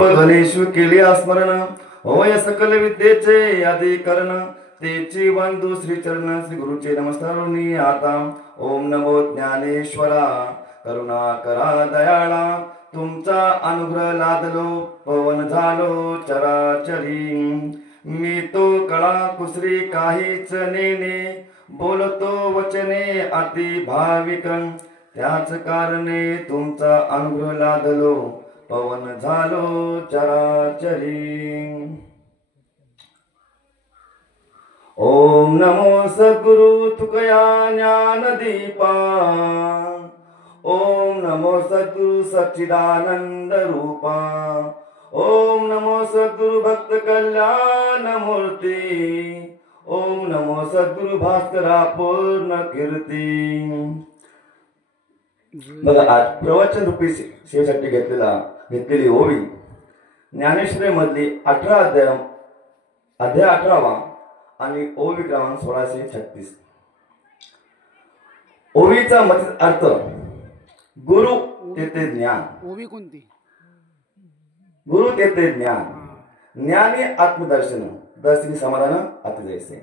गणेशु केले स्मरण होय सकल विद्येचे अधिकरण तेची बंधू श्री चरण श्री गुरुचे नमस्कारोनी आता ओम नमो ज्ञानेश्वरा करुणा करा दयाळा तुमचा अनुग्रह लादलो पवन झालो चराचरी मी तो कळा कुसरी काहीच नेने बोलतो वचने अति भाविक त्याच कारणे तुमचा अनुग्रह लादलो पवन झालो चराचरी। ओम नमो सद्गुरु तुकया ज्ञान दीपा ओम नमो सद्गुरु सच्चिदानंद रूपा ओम नमो सद्गुरु भक्त कल्याण मूर्ती ओम नमो सद्गुरु भास्करा पूर्ण कीर्ती। बघा आज प्रवचन रूपी सेवेसाठी घेतलेली ओवी ज्ञानेश्वरी मधली 18 अध्याय 18 आणि ओवी क्रमांक 1636। ओवीचा मतित अर्थ गुरु तेथे ज्ञान। ओवी कोणती? गुरु तेथे ज्ञान, ज्ञानी आत्मदर्शन दर्शनी समाधान अति जैसे।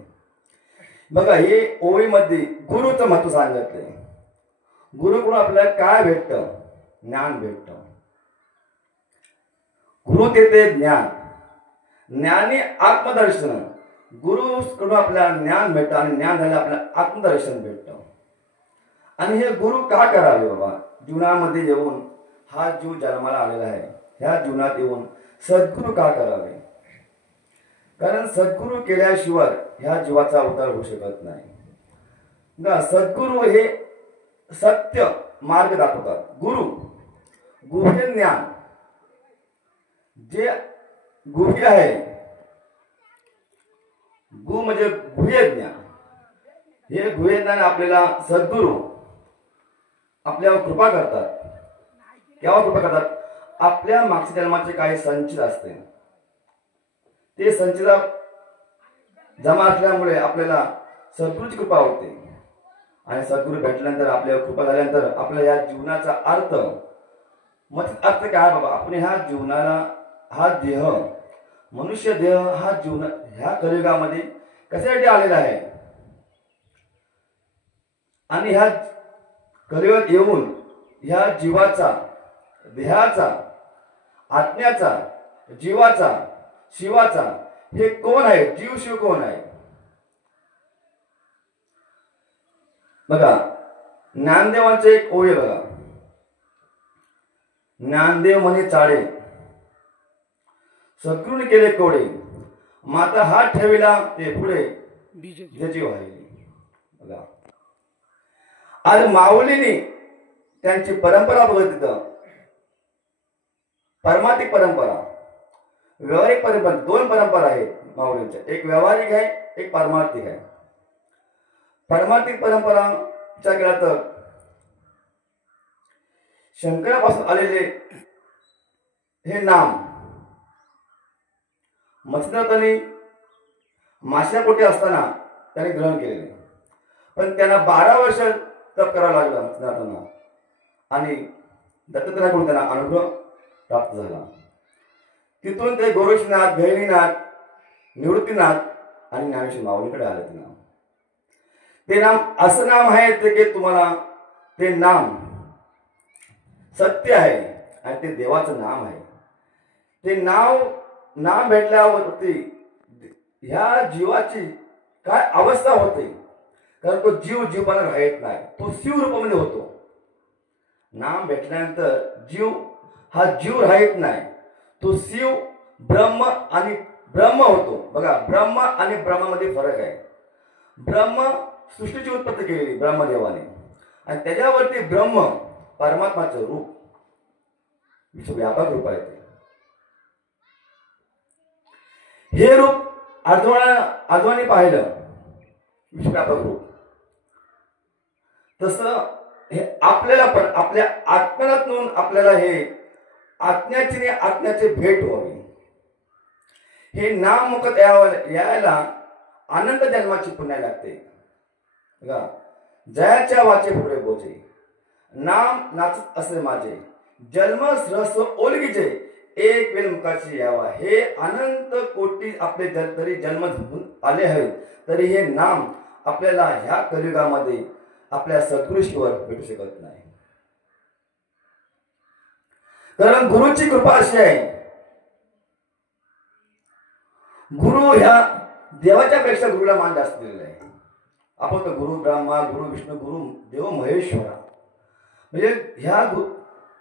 बघा हे ओवी मध्ये गुरुचं महत्व सांगितलंय। गुरुकडून आपल्याला काय भेटतं? ज्ञान भेटतं। गुरु तेथे ज्ञान, ज्ञानी आत्मदर्शन। गुरुकडून आपल्याला ज्ञान भेटतं आणि ज्ञान झालं आपल्याला आत्मदर्शन भेटतं। आणि हे गुरु का करावे बाबा? जीवनामध्ये येऊन हा जीव जन्माला आलेला आहे, ह्या जीवनात येऊन सद्गुरु का करावे? कारण सद्गुरु केल्याशिवाय ह्या जीवाचा उद्धार होऊ शकत नाही। सद्गुरु हे सत्य मार्ग दाखवतात। गुरु गुह्य ज्ञान, जे गुह्य आहे, गु म्हणजे गुह्य ज्ञान, हे गुह्य ज्ञान आपल्याला सद्गुरु आपल्यावर कृपा करतात। केव्हा कृपा करतात? आपल्या मागच्या जन्माचे काही संचित असते, ते संचिता जमा असल्यामुळे आपल्याला सद्गुरूची कृपा होते आणि सद्गुरू भेटल्यानंतर आपल्यावर कृपा झाल्यानंतर आपल्या या जीवनाचा अर्थ मग अर्थ काय बाबा? आपण ह्या जीवनाला हा देह मनुष्य देह हा जीवन ह्या कलियुगामध्ये कशासाठी आलेला आहे आणि ह्या कलियुगात येऊन ह्या जीवाचा देहाचा आत्म्याचा जीवाचा शिवाचा हे कोण आहे? जीव शिव कोण आहे? बघा ज्ञानदेवांचे एक ओवी बघा, ज्ञानदेव म्हणे चाळे सद्गुरूने केले कोडे माता हात ठेविला ते पुढे बीजे वाहिली। बघा आज माऊलीने त्यांची परंपरा बघितलं, परमार्थिक परंपरा व्यवहारिक परंपरा, दोन परंपरा आहेत माऊलींच्या, एक व्यवहारिक आहे एक परमार्थिक आहे। परमार्थिक परंपरा विचार केला तर शंकरापासून आलेले हे नाम मत्स्यनाथांनी माशापोटी असताना त्यांनी ग्रहण केलेले, पण त्यांना 12 वर्ष तप करावं लागलं मत्स्यनाथांना आणि दत्तात्रयाकडून त्यांना अनुग्रह प्राप्त झाला। तिथून ते गोरक्षनाथ, गहिनीनाथ, निवृत्तीनाथ आणि ज्ञानेश्वर माऊलीकडे आले। ते नाम असं नाम आहे की तुम्हाला ते नाम सत्य आहे आणि ते देवाचं नाम आहे। ते नाम भेटल्यावरती ह्या जीवाची काय अवस्था होते? कारण तो जीवपणा राहत नाही, तो शिव रूपामध्ये होतो। नाम भेटल्यानंतर जीव राहत नाही, तो शिव ब्रह्म आणि ब्रह्म होतो। बघा ब्रह्म आणि ब्रह्मामध्ये फरक आहे। ब्रह्म सृष्टीची उत्पत्ती केलेली ब्रह्मदेवाने आणि त्याच्यावरती ब्रह्म परमात्माचं रूप विश्वव्यापक रूप आहे। हे रूप आजवाने पाहिलं विश्वव्यापक रूप, तसं हे आपल्याला पण आपल्या आत्म्यातून आपल्याला हे आत्म्याची भेट व्हावी। हे नाम मुखात यायला अनंत जन्माची पुण्य लागते। बघा जयाच्या वाचे पुढे बोचे नाम नाचत असे माझे जन्म सहस्र ओलगीचे एक वेळ मुखाशी यावा, हे अनंत कोटी आपले तरी जन्म घेऊन आले आहेत, तरी हे नाम आपल्याला ह्या कलियुगामध्ये आपल्या सद्गुरूशिवाय भेटू शकत नाही. कारण गुरुची कृपा अशी आहे, गुरु ह्या देवाच्या पेक्षा गुरुला मान जास्त दिलेला आहे. आपण तर गुरु ब्रह्मा, गुरु विष्णू, गुरु देव महेश्वरा, म्हणजे ह्या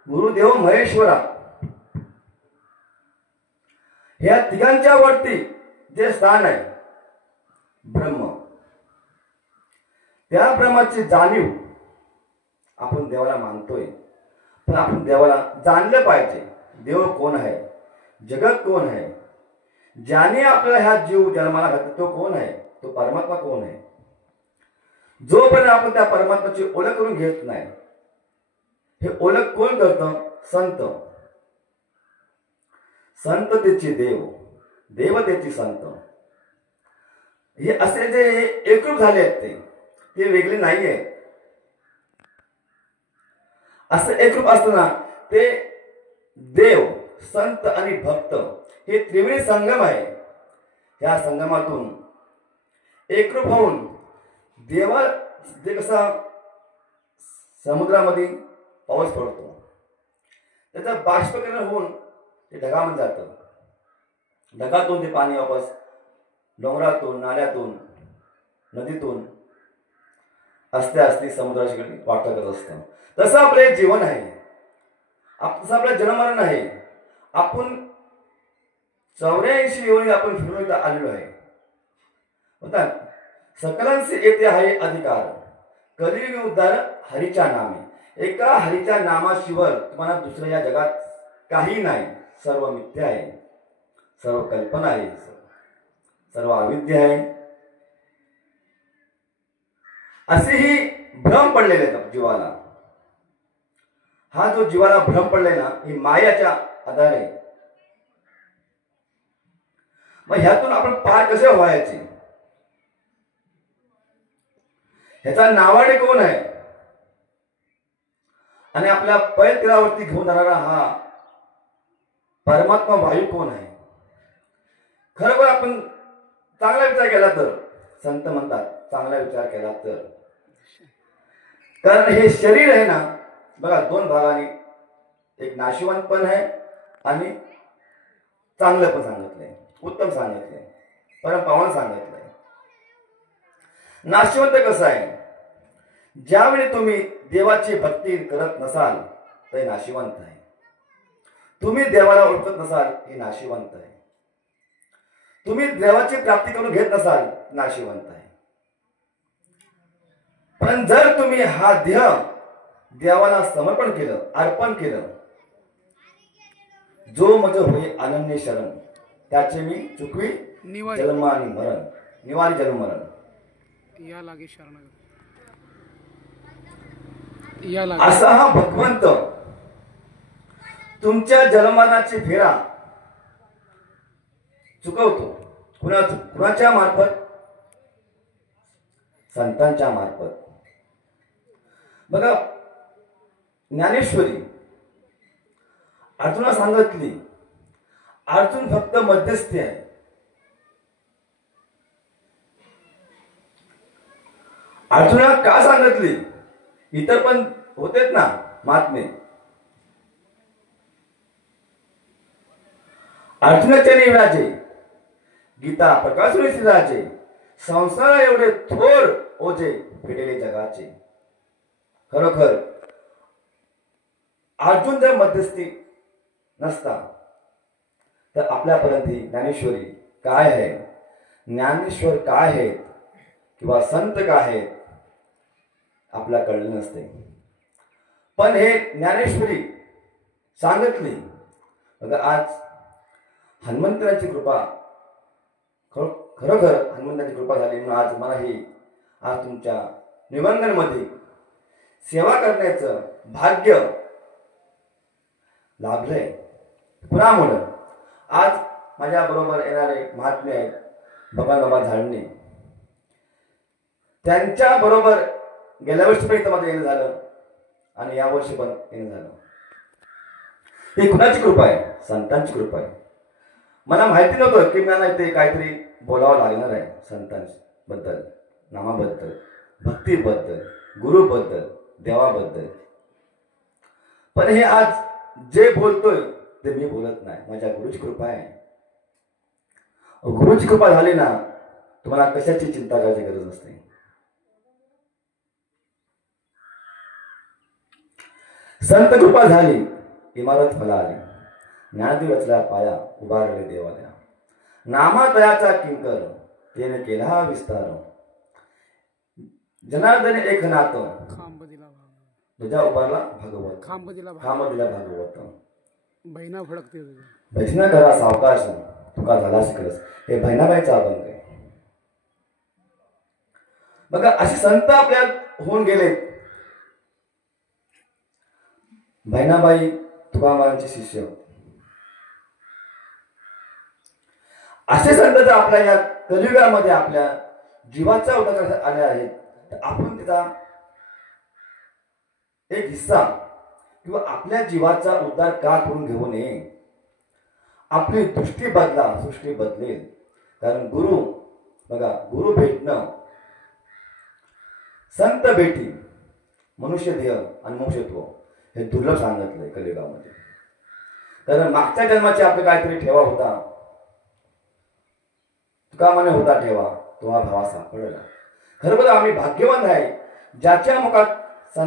गुरुदेव महेश्वरा ह्या तिघांच्या वरती जे स्थान आहे ब्रह्म, त्या ब्रह्माची जाणीव आपण देवाला मानतोय. पण आपण देवाला जाणलं पाहिजे, देव कोण आहे, जगत कोण आहे, ज्याने आपल्याला ह्या जीव जन्माला घातला तो कोण आहे, तो परमात्मा कोण आहे. जोपर्यंत आपण त्या परमात्म्याची ओळख करून घेत नाही, हे ओळख कोण करतं, संत. संत त्याची देव, देव त्याची संत, हे असे जे एकरूप झाले आहेत ते वेगळे नाहीये. असं एकरूप असताना ते देव, संत आणि भक्त हे त्रिवेणी संगम आहे. या संगमातून एकरूप होऊन देवा, जे कसा समुद्रामध्ये पाऊस पडतो, त्याचं बाष्पीकरण होऊन ते ढगामध्ये जातं. ढगातून ते पाणी वापस डोंगरातून, नाल्यातून, नदीतून असते असते समुद्राकडे वाटत करत असतं. तसं आपलं एक जीवन आहे, तसं आपलं जन्ममरण आहे. आपण 84 योनी आपण फिरून आलेलो आहे. होता सकलांचे येते आहे अधिकार, कलियुग उद्धार हरीच्या नामे. एका हरीच्या नामाशिवाय तुम्हाला दुसऱ्या या जगात काही नाही. सर्व मिथ्या आहे, सर्व कल्पना आहे, सर्व अविद्या आहे. असेही भ्रम पडलेले आहेत जीवाला. हा जो जीवाला भ्रम पडलाय ना, ही मायाच्या आधारे. मग ह्यातून आपण पार कसे व्हायचे, ह्याचा नावाडे कोण आहे आणि आपल्या पैल तीरावरती घेऊन जाणारा हा परमात्मा वायू कोण आहे. खरोखर आपण चांगला विचार केला तर, संत म्हणतात चांगला विचार केला तर, कारण हे शरीर आहे ना बघा, दोन भागाने, एक नाशिवंत पण आहे आणि चांगलं पण सांगितलंय, उत्तम सांगितलंय, परम पावन सांगितलंय. नाशिवंत कसं आहे, ज्यावेळी तुम्ही देवाची भक्ती करत नसाल तर नाशिवंत आहे. तुम्ही देवाला ओळखत नसाल हे नाशिवंत आहे. तुम्ही देवाची प्राप्ती करून घेत नसाल नाशिवंत आहे. पण जर तुम्ही हा देह देवाला समर्पण केलं, अर्पण केलं, जो मज होय अनन्य शरण, त्याचे मी चुकवी जन्म आणि मरण, निवारी जन्म मरण. या लागे शरण, असा हा भगवंत तुमच्या जन्ममरणाची फेरा चुकवतो. कुणाच्या मार्फत, संतांच्या मार्फत. बघा ज्ञानेश्वरी अर्जुना सांगितली, अर्जुन फक्त मध्यस्थी आहे. अर्जुना का सांगितली, इतर पण होतेच ना महात्मे. अर्जुनाचे निराजे, गीता प्रकाशुनी राजे, संसार एवढे थोर ओझे फेडले जगाचे. खरोखर अर्जुन जर मध्यस्थी नसता तर आपल्यापर्यंत ही ज्ञानेश्वरी काय आहे, ज्ञानेश्वर काय आहेत किंवा संत काय आहेत आपल्याला कळलं नसते. पण हे ज्ञानेश्वरी सांगितली. आज हनुमंताची कृपा, खरोखर हनुमंताची कृपा झाली म्हणून आज मला ही आज तुमच्या निबंधनमध्ये सेवा करण्याचं भाग्य लाभलंय. कुणामुळे, आज माझ्या बरोबर येणारे महात्मे आहेत भगवान बाबा झाडणे, त्यांच्या बरोबर गेल्या वर्षीपर्यंत माझं येणं झालं आणि या वर्षी पण येणं झालं. ही कुणाची कृपा आहे, संतांची कृपा आहे. मला माहिती नव्हतं की मला इथे काहीतरी बोलावं लागणार आहे संतांबद्दल, नामाबद्दल, भक्तीबद्दल, गुरुबद्दल, देवाबद्दल. पण हे आज जे बोलतोय ते मी बोलत नाही, माझ्या गुरुची कृपा आहे. गुरुची कृपा झाली ना, तुम्हाला कशाची चिंता करायची गरज नसते. संत कृपा झाली, इमारत फला आली. ज्ञानदेव रचला पाया, उभारले देवालया. नामातयाचा किंकर, तेने केला विस्तार. जनार्दन एक नाथ, खांब दिला भाग, तुझ्या उभारला भागवत. खांब दिला भाग, खांब दिला भागवत. बहिणा फडकते तुझे. भजन करा सावकाश, तुका झाला शिकलस. हे बहिणाबाईचा अभंग आहे. बघा असे संत आपल्या होऊन गेले. बहिणाबाई तुकारामांचे शिष्य. असे संत जर आपल्या या कलियुगामध्ये आपल्या जीवाचा उद्धार आले आहेत, तर आपण त्याचा एक हिस्सा किंवा आपल्या जीवाचा उद्धार का करून घेऊ नये. आपली दृष्टी बदला, सृष्टी बदलेल. कारण गुरु बघा, गुरु भेटणं, संत भेटी, मनुष्य ध्येय आणि मोक्षत्व हे दुर्लभ सांगितलंय कलियुगामध्ये. कारण मागच्या जन्माचे आपले काहीतरी ठेवा होता, तुका म्हणे होता ठेवा, तुम्हा भावा सापडला. खरं बघा, आम्ही भाग्यवान आहे ज्याच्या मुखात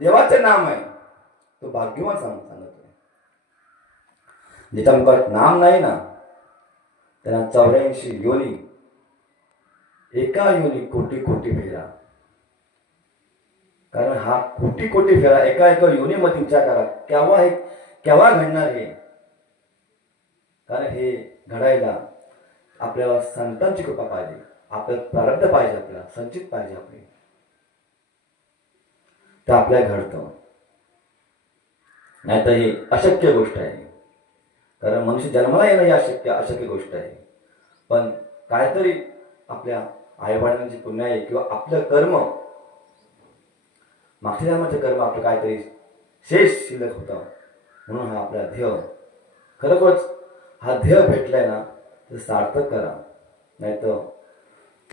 देवाचे नाम आहे, तो भाग्यवान सांगतोय. ज्याच्या मुखात नाम नाही ना, त्यांना 84 योनी, एका योनी कोटी कोटी फेरा. कारण हा कोटी कोटी फेरा एका योनीमध्ये विचार करा, केव्हा घडणार हे. कारण हे घडायला आपल्याला संतांची कृपा पाहिजे, आपल्याला प्रारब्ध पाहिजे, आपल्याला संचित पाहिजे आपले, तर आपल्याला घडतं. नाहीतर हे अशक्य गोष्ट आहे. कारण मनुष्य जन्माला येणं ही अशक्य गोष्ट आहे. पण काहीतरी आपल्या आईवडिलांची पुण्य आहे किंवा आपलं कर्म, मागच्या जन्माचे कर्म आपलं काहीतरी शेष शिल्लक होतं, म्हणून हा आपला ध्येय. खरोखरच हा ध्येय भेटलाय ना, तर सार्थक करा. नाहीतर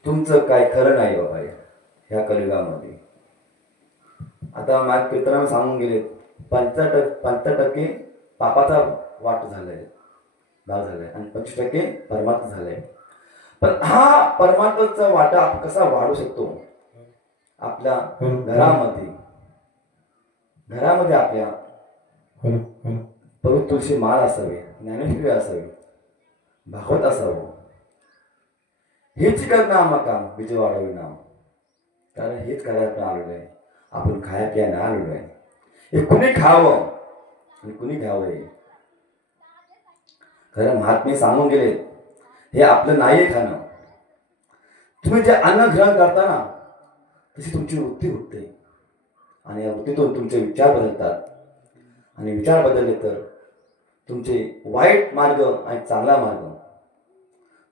तुमचं काय खरं नाही बाबा ह्या कलियुगामध्ये. आता माझ्या कीर्तनामध्ये सांगून गेले, 75% पापाचा वाट झालाय, भाग झालाय, आणि 25% परमात्मा झालाय. पण हा परमात्माचा वाटा कसा वाढू शकतो? आपल्या घरामध्ये आपल्या पवित्र तुळशी माळ असावी, ज्ञानेश्वरी असावी, भागवत असावं. हेच करणं आम्हा काम, विजय वाढावी नाम. कारण हेच करायला आलेलं आहे. आपण खाया प्यायला आलेलो आहे. हे कुणी खावं आणि कुणी घ्यावं हे खरं महात्मे सांगून गेले. हे आपलं नाही खाणं. तुम्ही जे अन्न ग्रहण करता ना, तशी तुमची वृत्ती होते, आणि या वृत्तीतून तुमचे विचार बदलतात. आणि विचार बदलले तर तुमचे वाईट मार्ग आणि चांगला मार्ग,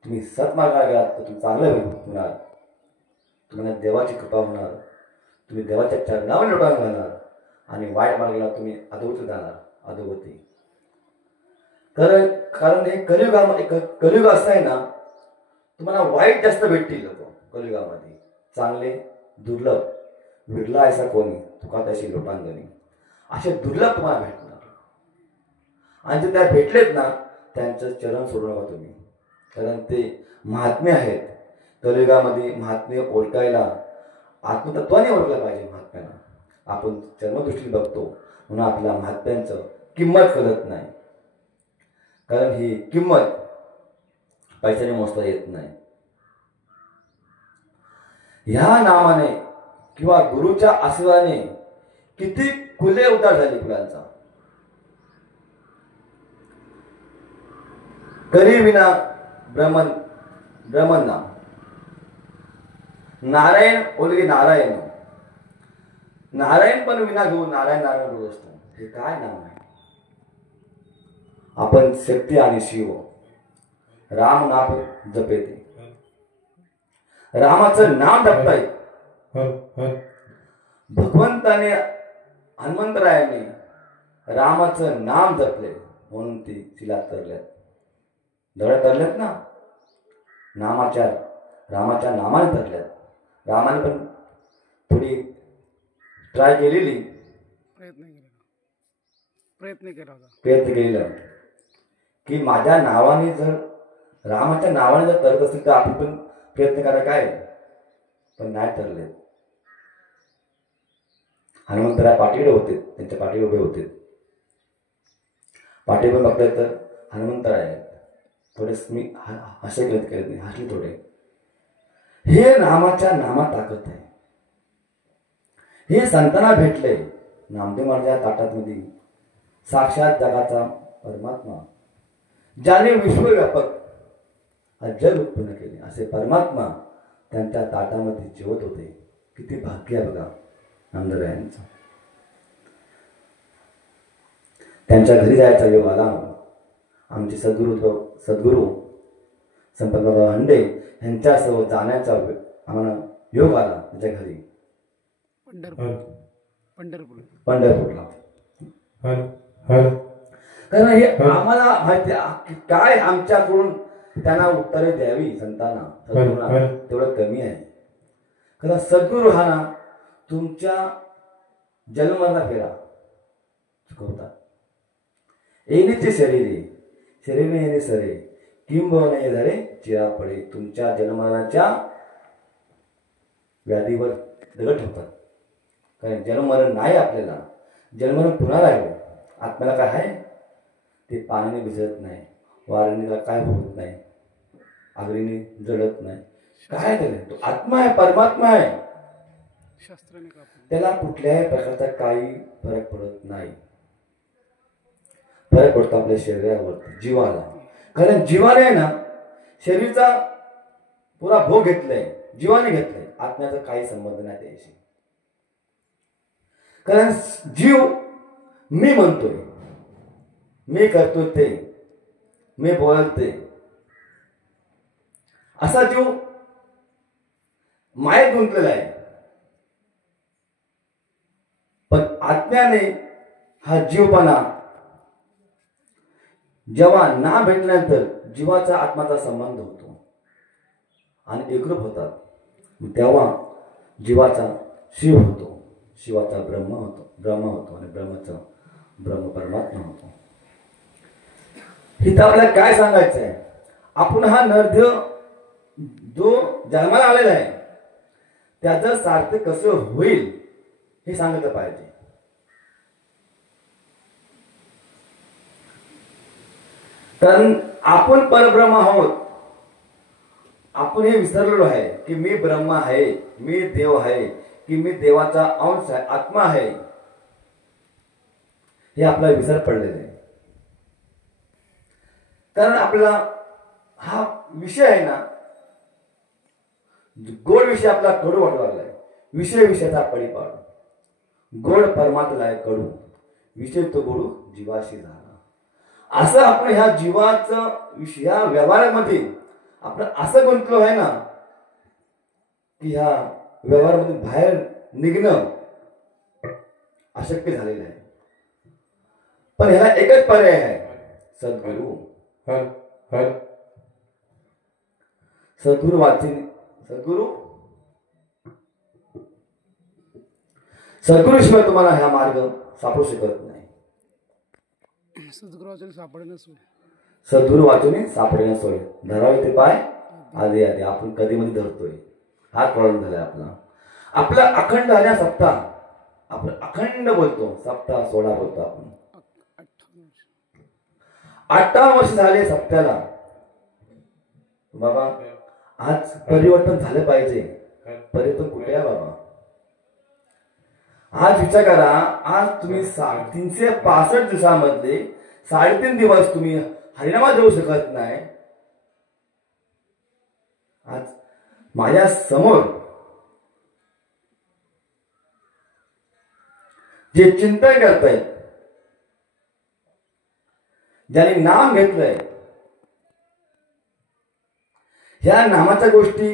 तुम्ही सत्मार्गाला गेलात तर तुम्ही चांगलं होणार, तुम्हाला देवाची कृपा होणार, तुम्ही देवाच्या चरणावर लोटान घालणार. आणि वाईट मार्गाला तुम्ही अधोगती जाणार, अधोगती. कारण हे कलियुग असं आहे ना, तुम्हाला वाईट जास्त भेटतील लोक कलियुगामध्ये, चांगले दुर्लभ. विरला ऐसा कोणी, तुका तशी लोटांगणी, असे दुर्लभ तुम्हाला भेटणार. आणि जे त्या भेटलेत ना, त्यांचं चरण सोडू नका तुम्ही. कारण ते महात्मे आहेत. कलियुगामध्ये महात्मे ओळखायला आत्मतत्वाने ओळखलं पाहिजे महात्म्यांना. आपण जन्मदृष्टीने बघतो, म्हणून आपल्या महात्म्यांचं किंमत कळत नाही. कारण ही किंमत पैशाने मोजता येत नाही. ह्या नामाने किंवा गुरुच्या आशीर्वादाने किती खुले उद्धार झाले फुलांचा. करी विना ब्रह्मन नाम, नारायण ओलगे नारायण. नारायण पण विना घेऊन नारायण बोलत असतो. हे काय नाम आहे? आपण शक्ती आणि शिव राम नाम जपेते. रामाचं नाम जपताय. भगवंताने हनुमंतरायाने रामाचं नाम जपले, म्हणून ती तिला तरल्यात. दगड तरलेत ना, नामाच्या रामाच्या नामाने तरल्यात. रामाने पण थोडी ट्राय केलेली, प्रयत्न केला होता. प्रयत्न केलेला की माझ्या नावाने जर रामाच्या नावाने जर तरत असतील तर आपण पण प्रयत्न करा काय, पण नाही तरले. हनुमंतराय पाठीकडे होते, त्यांच्या पाठीवर उभे होते. पाठी पण बघताय तर हनुमंतराय थोडे मी हसे करत नाही, हसले थोडे. हे रामाच्या नामात ताकद आहे. हे संतांना भेटले. नामदेव महाराजांच्या ताटात मध्ये साक्षात जगाचा परमात्मा, ज्याने विश्वव्यापक जग उत्पन्न केले, असे परमात्मा त्यांच्या ताटामध्ये जेवत होते. किती भाग्य आहे बघा नामदेवरायांचं. त्यांच्या घरी जायचा योग आला. आमचे सद्गुरू संपत बाबा हंडे यांच्यासह जाण्याचा आम्हाला योग आला त्यांच्या घरी पंढरपूरला. कारण हे आम्हाला माहिती आहे काय आमच्याकडून त्यांना उत्तरे द्यावी संतांना, सद्गुरूंना तेवढं कमी आहे. कारण सद्गुरू हा ना तुमच्या जन्माला फेरा चुकवतात. येणेचे शरीर येणे सरे किंबहुना धरे चिरा पडे. तुमच्या जन्मरणाच्या व्याधीवर दगड ठेवतात. कारण जन्ममरण नाही आपल्याला, जन्ममरण पुन्हा राहिलो. आत्म्याला काय आहे ते पाण्याने भिजत नाही, वाऱ्याने काय होत नाही, अग्नीने जळत नाही. काय त्याला तो आत्मा आहे, परमात्मा आहे. त्याला कुठल्याही प्रकारचा काही फरक पडत नाही. फरक पडतो आपल्या शरीरावर, जीवाला. कारण जीवाने आहे ना शरीराचा पुरा भोग घेतलाय, जीवाने घेतलाय. आत्म्याचा काही संबंध नाही त्याशी. कारण जीव मी म्हणतोय, मी करतोय ते, मी बोलते, असा जीव मायेत गुंतलेला आहे. पण आत्म्याने हा जीवपणा जेव्हा ना भेटल्यानंतर जीवाचा आत्माचा संबंध होतो आणि एकरूप होतात. तेव्हा जीवाचा शिव होतो, शिवाचा ब्रह्म होतो आणि ब्रह्माचा ब्रह्म परमात्मा होतो. इथं आपल्याला काय सांगायचं आहे, आपण हा नरदेह जो जन्माला आलेला आहे त्याचं सार्थक कसं होईल हे सांगितलं पाहिजे. कारण आपण परब्रह्म आहोत. आपण हे विसरलेलो आहे की मी ब्रह्म आहे, मी देव आहे, की मी देवाचा अंश आहे, आत्मा आहे. हे आपला विसर पडलेला आहे. कारण आपला हा विषय आहे ना, गोड विषय आपला कडू वाटू लागलाय. विषयाचा पडीपाड. गोड परमात्मा आहे कडू, विषय तो गोडू जीवाशी झाला. असं आपण ह्या जीवाचं ह्या व्यवहारामध्ये आपण असं गुंतलो आहे ना की ह्या व्यवहारामध्ये बाहेर निघणं अशक्य झालेलं आहे. पण ह्याला एकच पर्याय आहे, सद्गुरू. सद्गुरूशिवाय तुम्हाला हा मार्ग सापडू शकत नाही. सद्गुरू वाचून सापडणे सोय. धरावे ते पाय आधी आधी. आपण कधी मध्ये धरतोय हात प्रॉब्लेम झालाय आपला. आपला अखंड आल्या सप्ताह आपण अखंड बोलतो, सप्ताह 16 बोलतो आपण. 58 वर्ष झाले सप्त्याला. बाबा आज परिवर्तन झालं पाहिजे. परिवर्तन कुठे आहे बाबा? आज विचार करा, आज तुम्ही 365 दिवसांमध्ये 3.5 दिवस तुम्ही हरिनामात जाऊ शकत नाही. आज माझ्या समोर जे चिंतन करतायत, ज्याने नाम घेतलंय, ह्या नामाच्या गोष्टी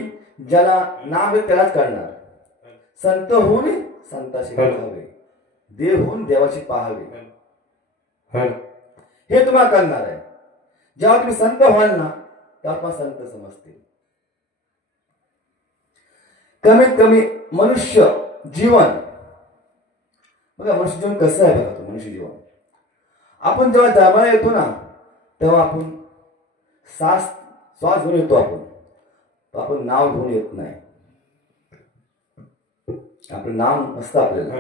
ज्याला नाम घेत त्यालाच करणार. संत होऊन संताशी पाहावे, देव होऊन देवाशी पाहावे, हे तुम्हाला करणार आहे. जेव्हा तुम्ही संत व्हाल ना तेव्हा तुम्हाला संत समजतील. कमीत कमी मनुष्य जीवन बघा, मनुष्य जीवन कसं आहे बघा. तो मनुष्य जीवन आपण जेव्हा जन्माला येतो ना तेव्हा आपण श्वास घेऊन येतो. आपण नाव घेऊन येत नाही. आपलं नाम नसतं आपल्याला.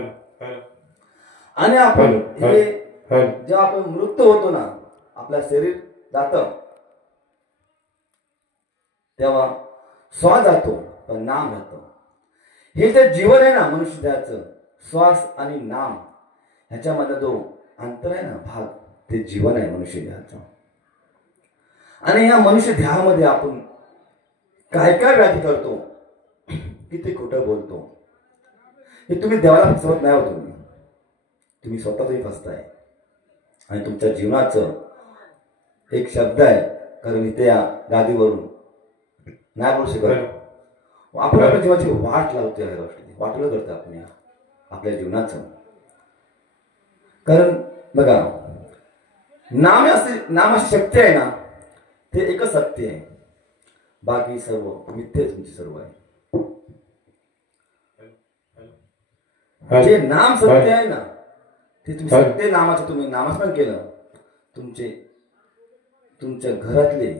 आणि आपण हे जेव्हा आपण मृत्यू होतो ना, आपलं शरीर जातं तेव्हा श्वास जातो पण नाम राहतं. हे जे जीवन आहे ना मनुष्याचं, श्वास आणि नाम ह्याच्यामध्ये जो अंतर आहे ना भाग, ते जीवन आहे मनुष्य देहाचं. आणि ह्या मनुष्य देहामध्ये आपण काय काय व्याधी करतो, किती खोटं बोलतो, हे तुम्ही देवाला फसवत नाही होतो. तुम्ही स्वतःही फसताय. आणि तुमच्या जीवनाचं एक शब्द आहे, कारण इथे या गादीवरून नाही बोलू शकत. आपण आपल्या जीवनाची वाट लावतो. या गोष्टी वाटलं करतो आपण आपल्या जीवनाचं. कारण बघा, नाम अशी शक्ती आहे ना, ते एकच सत्य आहे. बाकी सर्व मिथ्येच तुमची सर्व आहे. जे नाम सत्य आहे ना, ते तुम्ही सत्य नामाचं तुम्ही नामस्मरण केलं, तुमच्या घरातले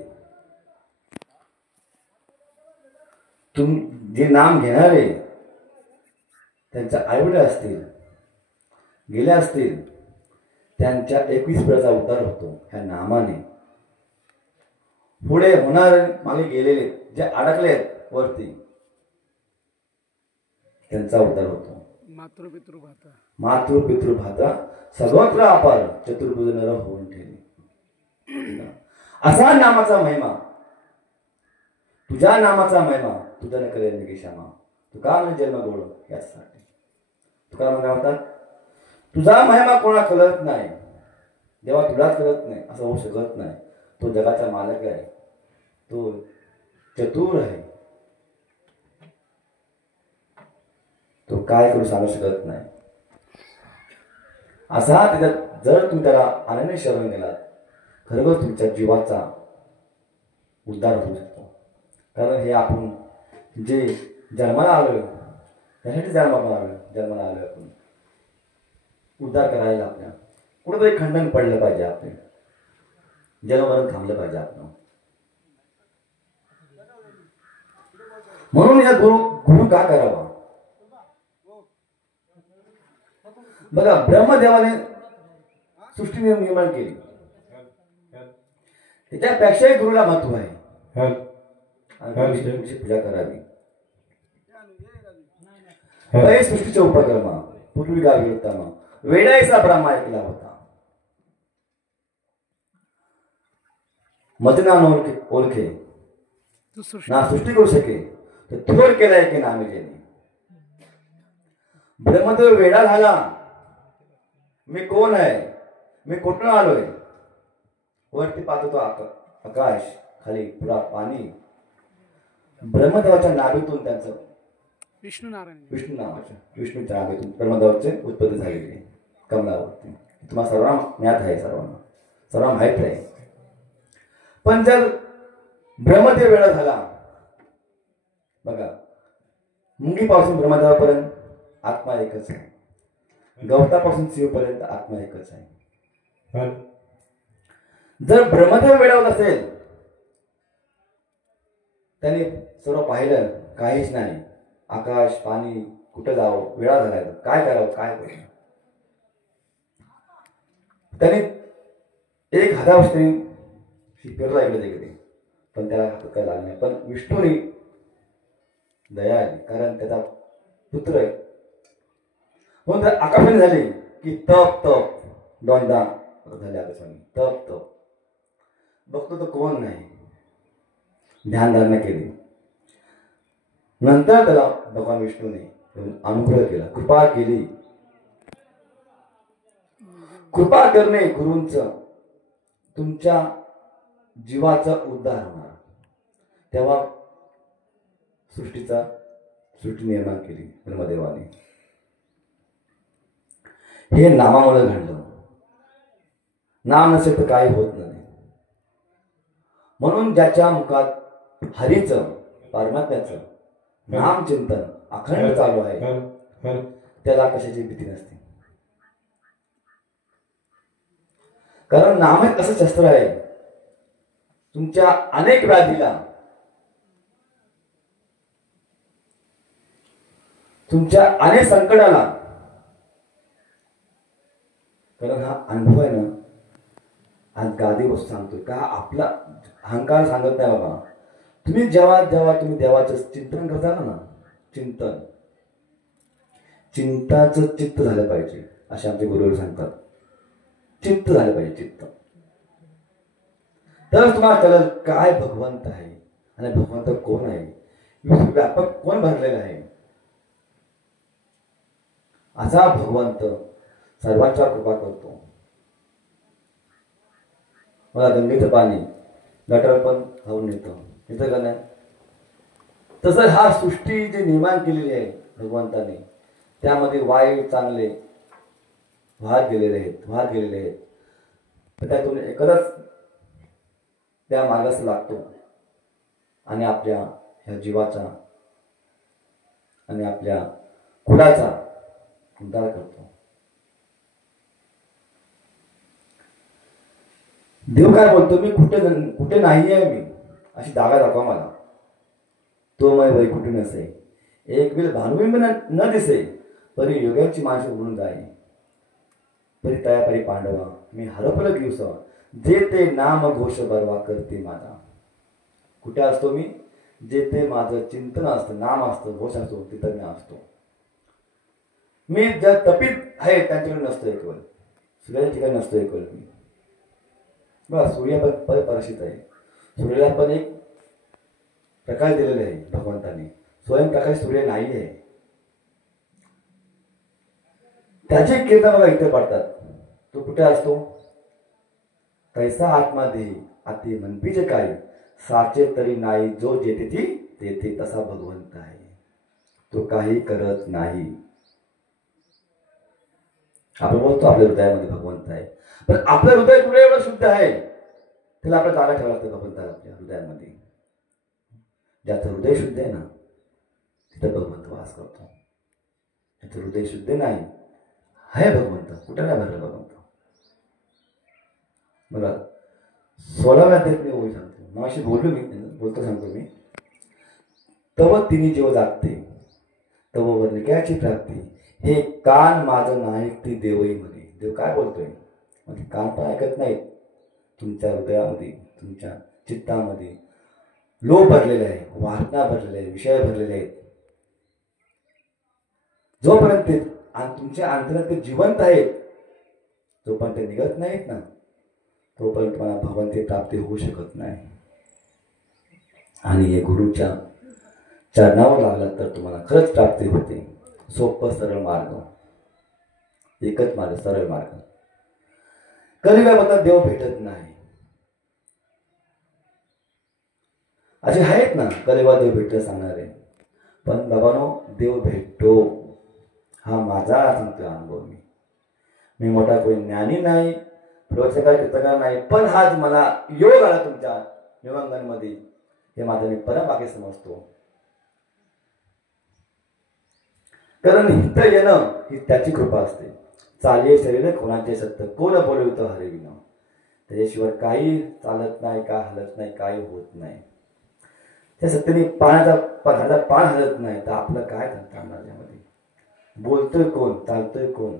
जे नाम घेणारे त्यांच्या आईवडील असतील, गेले असतील, त्यांच्या 21 वेळाचा उद्धार होतो ह्या नामाने. पुढे होणारे मागे गेलेले जे अडकलेत वरती, त्यांचा उद्धार होतो. मातृपितृ भाता सर्वत्र अपार चतुर्भुज नर होऊन ठेवले. असा नामाचा महिमा, तुझ्या नामाचा महिमा तुझ्या न करेल निके क्षमा. तुका म्हणजे जन्म गोड यासाठी तुका म्हणतात, तुझा महिमा कोणा कळत नाही, देवा तुलाच कळत नाही असं होऊ शकत नाही. तो जगाचा मालक आहे, तो चतुर आहे, तो काय करू सांगू शकत नाही. असा त्याच्यात जर तुम्ही त्याला आनंद शरण गेलात, खरोखर तुमच्या जीवाचा उद्धार होऊ शकतो. कारण हे आपण जे जन्माला आलोय त्यासाठी जन्माला आलोय आपण उद्धार करायला. आपल्या कुठेतरी खंडन पडलं पाहिजे, आपले जन्ममरण थांबलं पाहिजे आपण. म्हणून या गुरु का करावा. बघा, ब्रह्मदेवाने सृष्टी निर्माण केली, त्याच्यापेक्षाही गुरुला महत्व आहे. पूजा करावी. सृष्टीचा उपक्रमा पूर्वी गावी होता, वेडायचा ब्रह्मा ऐकला होता. मजना ओळखे ना सृष्टी करू शके, तर थोर केलाय की नामे जेणे. ब्रह्मदेव वेडा झाला, मी कोण आहे, मी कुठून आलोय. वरती पाहतो तो आकाश, खाली पुरा पाणी. ब्रह्मदेवाच्या नाभीतून त्यांचं विष्णू नावाच्या नाभीतून ब्रह्मदेवाचे उत्पत्ती झालेली आहे कमलावरती. तुम्हाला सर्वांना ज्ञात आहे, सर्वांना माहित आहे. पण जर ब्रह्मदेव वेळा झाला, बघा, मुंगीपासून ब्रह्मदेवापर्यंत आत्मा एकच आहे, गवतापासून शिवपर्यंत आत्मा एकच आहे. जर ब्रह्मदेव वेळावत असेल, त्याने सर्व पाहिलं, काहीच नाही, आकाश पाणी कुठं जावं, वेळा झालाय, काय करावं, काय करावं. त्याने 1000 वर्षांनी फिरला इकडे तिकडे, पण त्याला काय लागलं नाही. पण विष्णूने दया आली, कारण त्याचा पुत्र आहे. म्हणून तर आकाशाने झाले की तप दोनदा झाले. आकाशाने तप बघतो तर कोण नाही, ध्यानधारणा केली. नंतर त्याला भगवान विष्णूने अनुग्रह केला, कृपा केली. कृपा करणे गुरूंचं, तुमच्या जीवाचा उद्धार होणार. तेव्हा सृष्टी निर्माण केली ब्रह्मदेवाने. हे नामामुळे घडलं. नाम नसेल तर काही होत नाही. म्हणून ज्याच्या मुखात हरीचं परमात्म्याचं नामचिंतन अखंड चालू आहे त्याला कशाची भीती नसते. कारण नाम एक असं शस्त्र आहे तुमच्या अनेक व्याधीला, तुमच्या अनेक संकटाला, कारण हा अनुभव आहे ना, आज गादीवर सांगतोय का, आपला अहंकार सांगत नाही बाबा. तुम्ही जेव्हा जेव्हा तुम्ही देवाचं चिंतन करता ना, चिंताचं चित्त झालं पाहिजे असे आमचे गुरुदेव सांगतात. चित्त झालं पाहिजे, चित्त. तर तुम्हाला कळलं काय भगवंत आहे आणि भगवंत कोण आहे, व्यापक कोण भरलेला आहे. असा भगवंत सर्वांच्या कृपा करतो. मला गंगेचं पाणी गटर पण खाऊन येतं का नाही. तसं हा सृष्टी जे निर्माण केलेली आहे भगवंताने, त्यामध्ये वायू चांगले वाहत गेलेले आहेत. तर त्यातून एकच त्या मार्गास लागतो आणि आपल्या ह्या जीवाचा आणि आपल्या कुलाचा उद्धार करतो. देव काय बोलतो, मी कुठे नाही आहे, मी अशी जागा दाखवा मला. तो मै वैकुंठ नसे, एक वेळ भानुबिंब न दिसे, परी योग्याची माणसे उडून जाई. परी तया परी पांडवा, मी हरपलं दिवस, जे ते नाम घोष बरवा करते माझा. कुठे असतो मी, जे ते माझं चिंतन असतं, नाम असतं, घोष असतो, तिथं मी असतो. मी ज्या तपित आहे त्यांच्याकडे नसतो एक वेळ, सूर्याच्या ठिकाणी नसतो एक वेळ मी. बस सूर्य पण पराशित आहे. सूर्याला पण एक प्रकाश दिलेले आहे भगवंताने, स्वयंप्रकाश सूर्य नाही आहे. त्याचे कीर्तन बघा इथे पडतात. तो कुठे असतो, कैसा आत्मा देही अति मनपीचे काही, साचे तरी नाही जो जेथे तेथे तसा भगवंत आहे. तो काही करत नाही. आपण बोलतो आपल्या हृदयामध्ये भगवंत आहे, पण आपलं हृदय कुठे एवढं शुद्ध आहे त्याला आपल्या जागा ठेवावं लागतं भगवंताला आपल्या हृदयामध्ये. ज्याचं हृदय शुद्ध आहे ना तिथं भगवंत वास करतो. ज्याचं हृदय शुद्ध नाही आहे भगवंत कुठे नाही भरलं भगवंत. बघा 16व्या अध्यायात मी ओळी सांगतो, मग बोलतो सांगतो मी. तव तिन्ही जीव जागते, तव वर्णिकाची प्राप्ती, हे कान माझं नाही ती देवई म्हणे. देव काय बोलतोय, म्हणजे कान पण ऐकत नाहीत. तुमच्या हृदयामध्ये, तुमच्या चित्तामध्ये लोभ भरलेले आहे, वासना भरलेले आहे, विषय भरलेले आहेत. जोपर्यंत ते आणि तुमच्या अंतरात ते जिवंत आहेत, जोपर्यंत ते निघत नाहीत ना, तोपर्यंत तुम्हाला भगवंती प्राप्ती होऊ शकत नाही. आणि हे गुरुच्या चरणावर लागला तर तुम्हाला खरंच प्राप्ती होते. सोपं सरळ मार्ग, एकच मार्ग, सरळ मार्ग. कलियुगामध्ये देव भेटत नाही. असे आहेत ना कलियुगात देव भेटत सांगणारे, पण बाबांनो देव भेटतो. हा माझा सांगतो अनुभव. मी मोठा कोणी ज्ञानी नाही, प्रवचनकार कीर्तनकार नाही, पण हा मला योग आला तुमच्या योगांगणमध्ये, हे माझं मी परमभाग्य समजतो. कारण इथं येणं ही त्याची कृपा असते. चाले शरीर कोणाचे सत्य, कोण बोलवितो हरिविना. त्याच्याशिवाय काही चालत नाही, काय हलत नाही, काही होत नाही. त्या सत्याने पाण्याचा पान हलत नाही, तर आपलं काय चालणार त्यामध्ये. बोलतोय कोण, चालतोय कोण,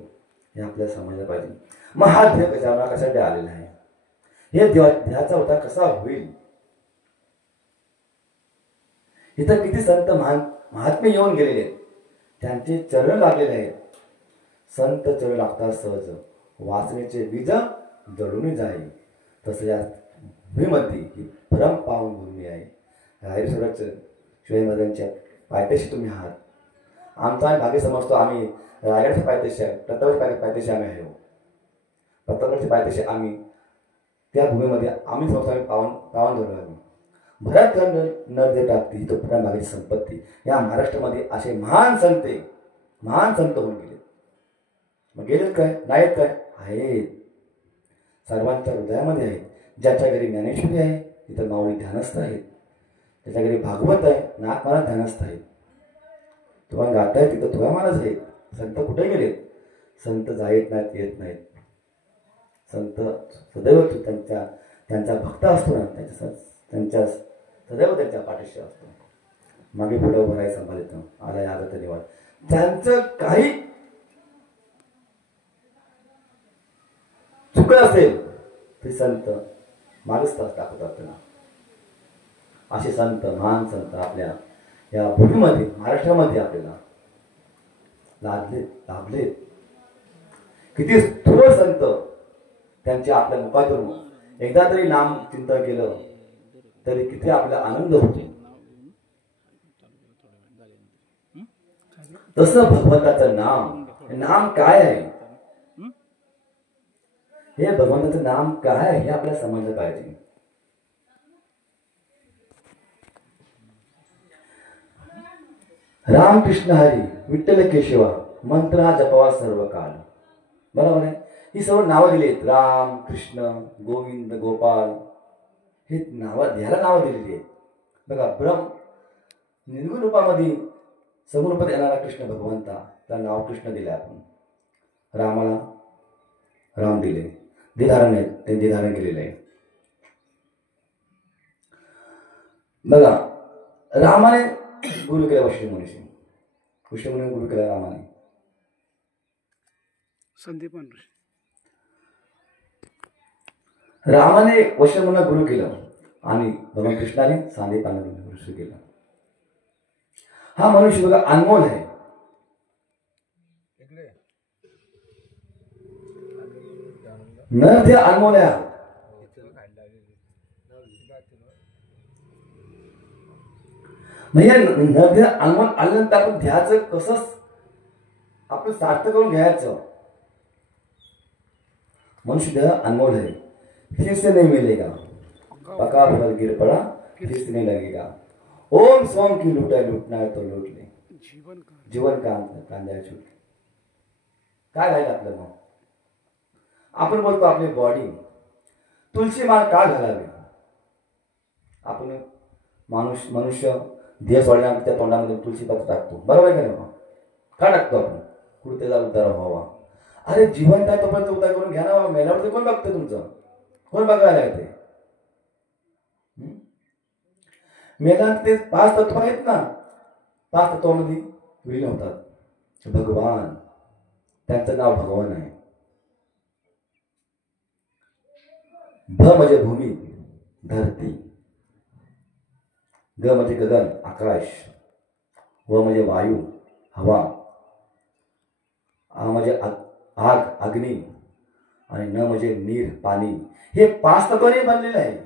हे आपल्याला समजलं पाहिजे. मग हा देह कशासाठी आलेला आहे, हे देहाचा उद्धार कसा होईल. इथं किती संत महात्मे येऊन गेलेले आहेत, त्यांचे चरण लागलेले आहेत. संत चरण लागतात सहज, वासनेचे बीज जळून जाई. तसं या भूमीमध्ये ही परम पावन भूमी आहे. हरिश्वराच शिवाजी महाराजांच्या पायथ्याशी तुम्ही आहात. आमचा भाग्य समजतो, आम्ही रायगडच्या पायथ्याशी आहे, प्रतापगडच्या पायथ्याशी आम्ही आहे. प्रतापगडच्या पायथ्याशी आम्ही त्या भूमीमध्ये आम्ही समजतो, आम्ही पावन धरलो. आम्ही भरत नर जे प्राप्ती तो पुन्हा भागाची संपत्ती. या महाराष्ट्रामध्ये असे महान संत होऊन गेले. मग गेलेत काय, नाहीत काय, आहेत. सर्वांच्या हृदयामध्ये आहेत. ज्याच्या घरी ज्ञानेश्वरी आहे तिथं माऊली ध्यानस्थ आहेत. त्याच्या घरी भागवत आहे, नाथ महाराज ध्यानस्थ आहेत. तुम्हाला गाताय तिथं तुका महाराज आहेत. संत कुठे गेलेत? संत जायत नाहीत, येत नाहीत. संत सदैव त्यांचा भक्त असतो ना, त्यांच्या सदैव त्यांच्या पाठीशी असतो. मागे पुढे उभं राहायचं सांभाळत आलाय आगत निवाड. त्यांचं काही चुकलं असेल ते संत मागच दाखवतात त्यांना. असे संत, महान संत आपल्या या भूमीमध्ये, महाराष्ट्रामध्ये आपल्याला लाभलेत. किती थोर संत त्यांच्या आपल्या मुखातून एकदा तरी नाम चिंतन केलं तरी किती आपला आनंद होतो. तसं भगवंताचं नाम काय आहे, हे भगवंताचं नाम काय आहे हे आपल्याला समजलं पाहिजे. राम कृष्ण हरी विठ्ठल केशवा मंत्र हा जपावा सर्व काळ. बरोबर आहे. ही सर्व नावं दिली आहेत. राम, कृष्ण, गोविंद, गोपाल, हे ह्याला नावं दिलेली आहेत. बघा, ब्रह्म निर्गुण रूपामध्ये समूळ रूपात येणारा कृष्ण भगवंता, त्याला नाव कृष्ण दिले. आपण रामाला राम दिले, देधारण आहेत, ते देधारण केलेले आहे. बघा, रामाने गुरु केला वशिष्ठ मुनी गुरु केला रामाने. संदीपान ऋषी रामाने वशिष्ठ मुनींना गुरु केलं आणि भगवान कृष्णाने सांदीपान गुरु केलं. हा मनुष्य बघा अनमोल आहे. नर अनमोल आहे. म्हणजे नर अनमोल आल्यानंतर आपण ध्याचं कसं आपण सार्थ करून घ्यायचं. मनुष्य देह अनमोल है, फिर से नहीं मिलेगा. पका फल गिर पड़ा फिर से नहीं लगेगा. ओम सोम की लूटा लूटना है तो लूट ले. जीवन का कांदा छूट. काय घायला आपलं मग? आपण बोलतो आपली बॉडी तुलसी माळ का घालावी? आपण मनुष्य देह सोडल्यानंतर त्या तोंडामध्ये तुलसी पत्र टाकतो. बरोबर आहे का नाही? का टाकतो आपण? कुठे त्याचा उद्धार व्हावा. अरे जिवंत आहे तोपर्यंत उद्धार करून घ्या ना. मेल्यावरती कोण बघतं तुमचं? कोण बघायला येते? मेल्यानंतर ते 5 तत्व आहेत ना, 5 तत्वामध्ये विलीन होतात. भगवान, त्यांचं नाव भगवान आहे. भ म्हणजे भूमी, धरती. ग म्हणजे गगन, आकाश. व म्हणजे वायू, हवा. आ म्हणजे आग, अग्नी. आणि न म्हणजे नीर, पाणी. हे 5 तत्वांनी बनलेलं आहे.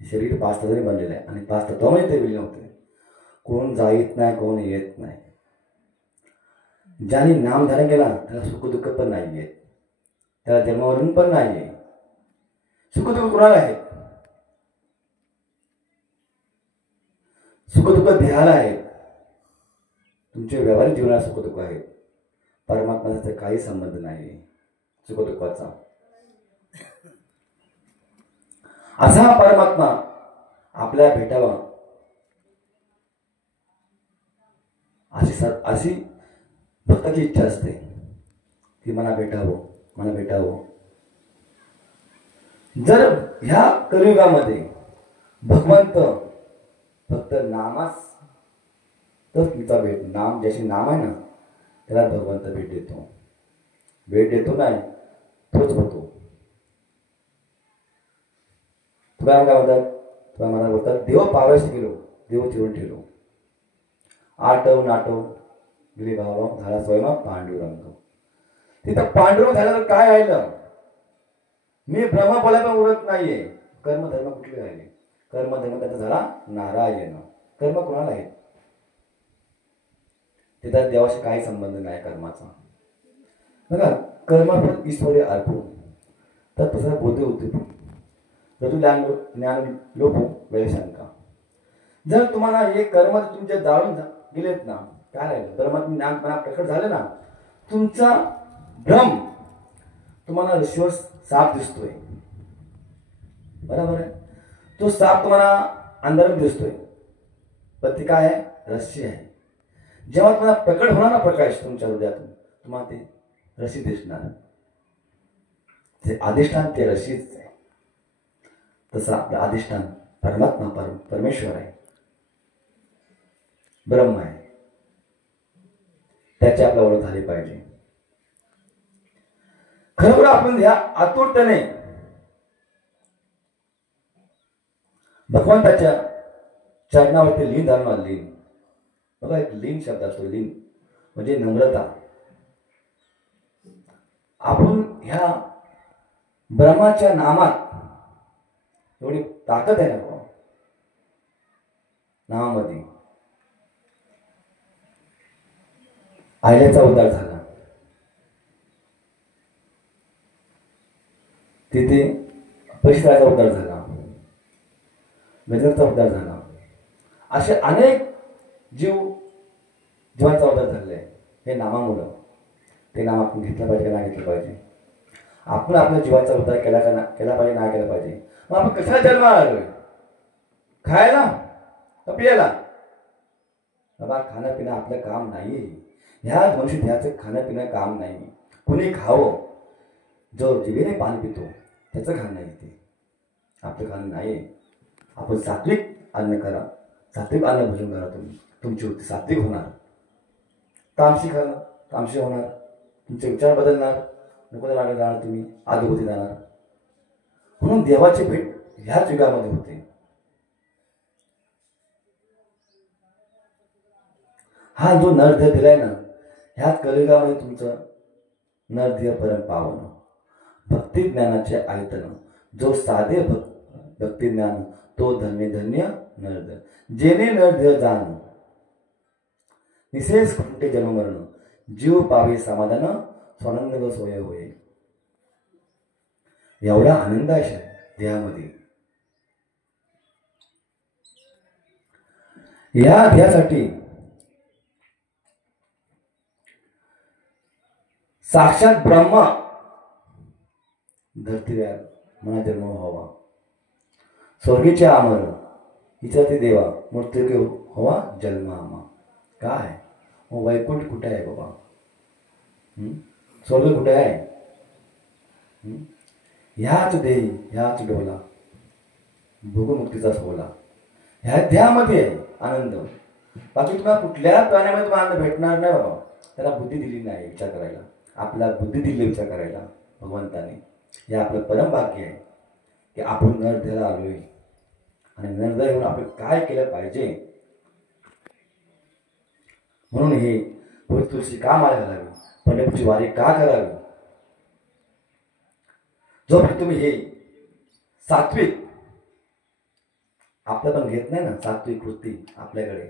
शरीर 5 तत्वांनी बनलेलं आहे आणि 5 तत्वामध्ये ते विलीन होते. कोण जाईत नाही, कोण येत नाही. ज्याने नाम धारण केला त्याला सुखदुःख पण नाही येत, त्याला जन्मवरून पण नाही आहे. सुखदुःख कुणाला आहेत? सुखदुःख देहाला आहेत. तुमच्या व्यावहारिक जीवनात सुखदुःख आहेत. परमात्म्याचा काही संबंध नाही सुखदुःखाचा. असा हा परमात्मा आपल्याला भेटावा अशी भक्ताची इच्छा असते की मला भेटावं. जर ह्या कलियुगामध्ये भगवंत फक्त नामास तर तिचा भेट, नाम ज्याशी नाम आहे ना त्याला भगवंत भेट देतो नाही तोच होतो. तुला काय म्हणतात? तुला मला बोलतात देव पावस गेलो, देव चिरून ठेवलो. आटव नाटव गेली भावा झाला स्वयं पांडुरंग. तिथं पांडुरंग झालं तर काय राहिलं? मी ब्रह्म बोलाय पण उरत नाहीये. कर्मधर्म कुठले राहिले? कर्मधर्म त्याचा झाला नारायण. कर्म कोणाला आहे? तिथं देवाशी काही संबंध नाही कर्माचा. बघा, कर्मफल ईश्वरी अर्पू तर तसा बोधे होते. रजू ज्ञान लोपो वेळशंका. जर तुम्हाला हे कर्म तुमच्या जाळून गेलेत ना, काय राहिलं? धर्मात ज्ञान प्रकट झालं ना, तुमचा भ्रम तुम्हाला ऋषीवर साप दिसतोय. बरोबर आहे. तो साप तुम्हाला अंधारात दिसतोय, पण ती काय आहे? रस्सी आहे. जेव्हा तुम्हाला प्रकट होणार ना प्रकाश तुमच्या हृदयातून, तुम्हाला ते रस्सी दिसणार. ते अधिष्ठान ते रस्सीच आहे. तसं आपलं अधिष्ठान परमात्मा परमेश्वर आहे, ब्रह्म आहे. त्याची आपल्या ओळख झाली पाहिजे. खरोखर आपण या आतुरतेने भगवंताच्या चरणावरती लीन धर्मात लीन. बघा, एक लीन शब्द असतो. लीन म्हणजे नम्रता. आपण ह्या ब्रह्माच्या नामात एवढी ताकद आहे ना नामामध्ये. आयल्याचा उद्धार झाला, तिथे परिसराचा उद्धार झाला, गजरचा उद्धार झाला. असे अनेक जीवांचा उद्धार झालेला आहे हे नामामुळं. ते नाम आपण घेतलं पाहिजे का नाही घेतलं पाहिजे? आपण आपल्या जीवाचा उद्धार केला पाहिजे नाही केला पाहिजे? मग आपण कशाला जन्माला आलोय? खायला का पियाला? बाबा, खाणं पिणं आपलं काम नाही. ह्या मनुष्य ह्याचं खाणं पिणं काम नाही. कुणी खावं, जो जिभेने पाणी पितो त्याचं खाणं नाही, ते आपलं खाणं नाही. आपण सात्विक अन्न करा, सात्विक अन्न भोजन करा. तुमची वृत्ती सात्विक होणार. तामशी खाणं तामशी होणार. तुमचे विचार बदलणार. नको लागणार जाणार, तुम्ही आधोगती जाणार. म्हणून देवाची भेट ह्याच युगामध्ये होते. हा जो नरदेह दिलाय ना, ह्याच कलियुगामध्ये तुमचं नरदेह परम पावन भक्ती ज्ञानाचे आयतन. जो साधे भक्ती ज्ञान तो धन्य धन्य नरदेह. जेणे नरदेह जाण निशेष खुंटे जन्ममरण. जीव पावे समाधान स्वानंद व सोय होय. एवढा आनंद आहे देहामध्ये. या ध्येयासाठी साक्षात ब्रह्मा धरतीवर मना जन्म व्हावा. स्वर्गीचे अमर हिचा ते देवा मृत्यू हवा जन्म आमा. काय वैकुंठ कुठे आहे बाबा? स्वर्ग कुठे आहे? ह्याच देही ह्याच डोला भोगमुक्तीचा सोहला. ह्या ध्यामध्ये आहे आनंद. बाकी तुम्हाला कुठल्या प्राण्यामध्ये तुम्हाला आनंद भेटणार नाही बाबा. त्याला बुद्धी दिली नाही विचार करायला. आपला बुद्धी दिली विचार करायला भगवंताने. हे आपलं परम भाग्य आहे की आपण नरदेहाला आलोय. आणि नरदेह येऊन आपण काय केलं पाहिजे म्हणून हे तुळशी का माळ घालावी, पंढरपूरची वारी का करावी. जोपर्यंत तुम्ही हे सात्विक आपलं पण घेत नाही ना, सात्विक वृत्ती आपल्याकडे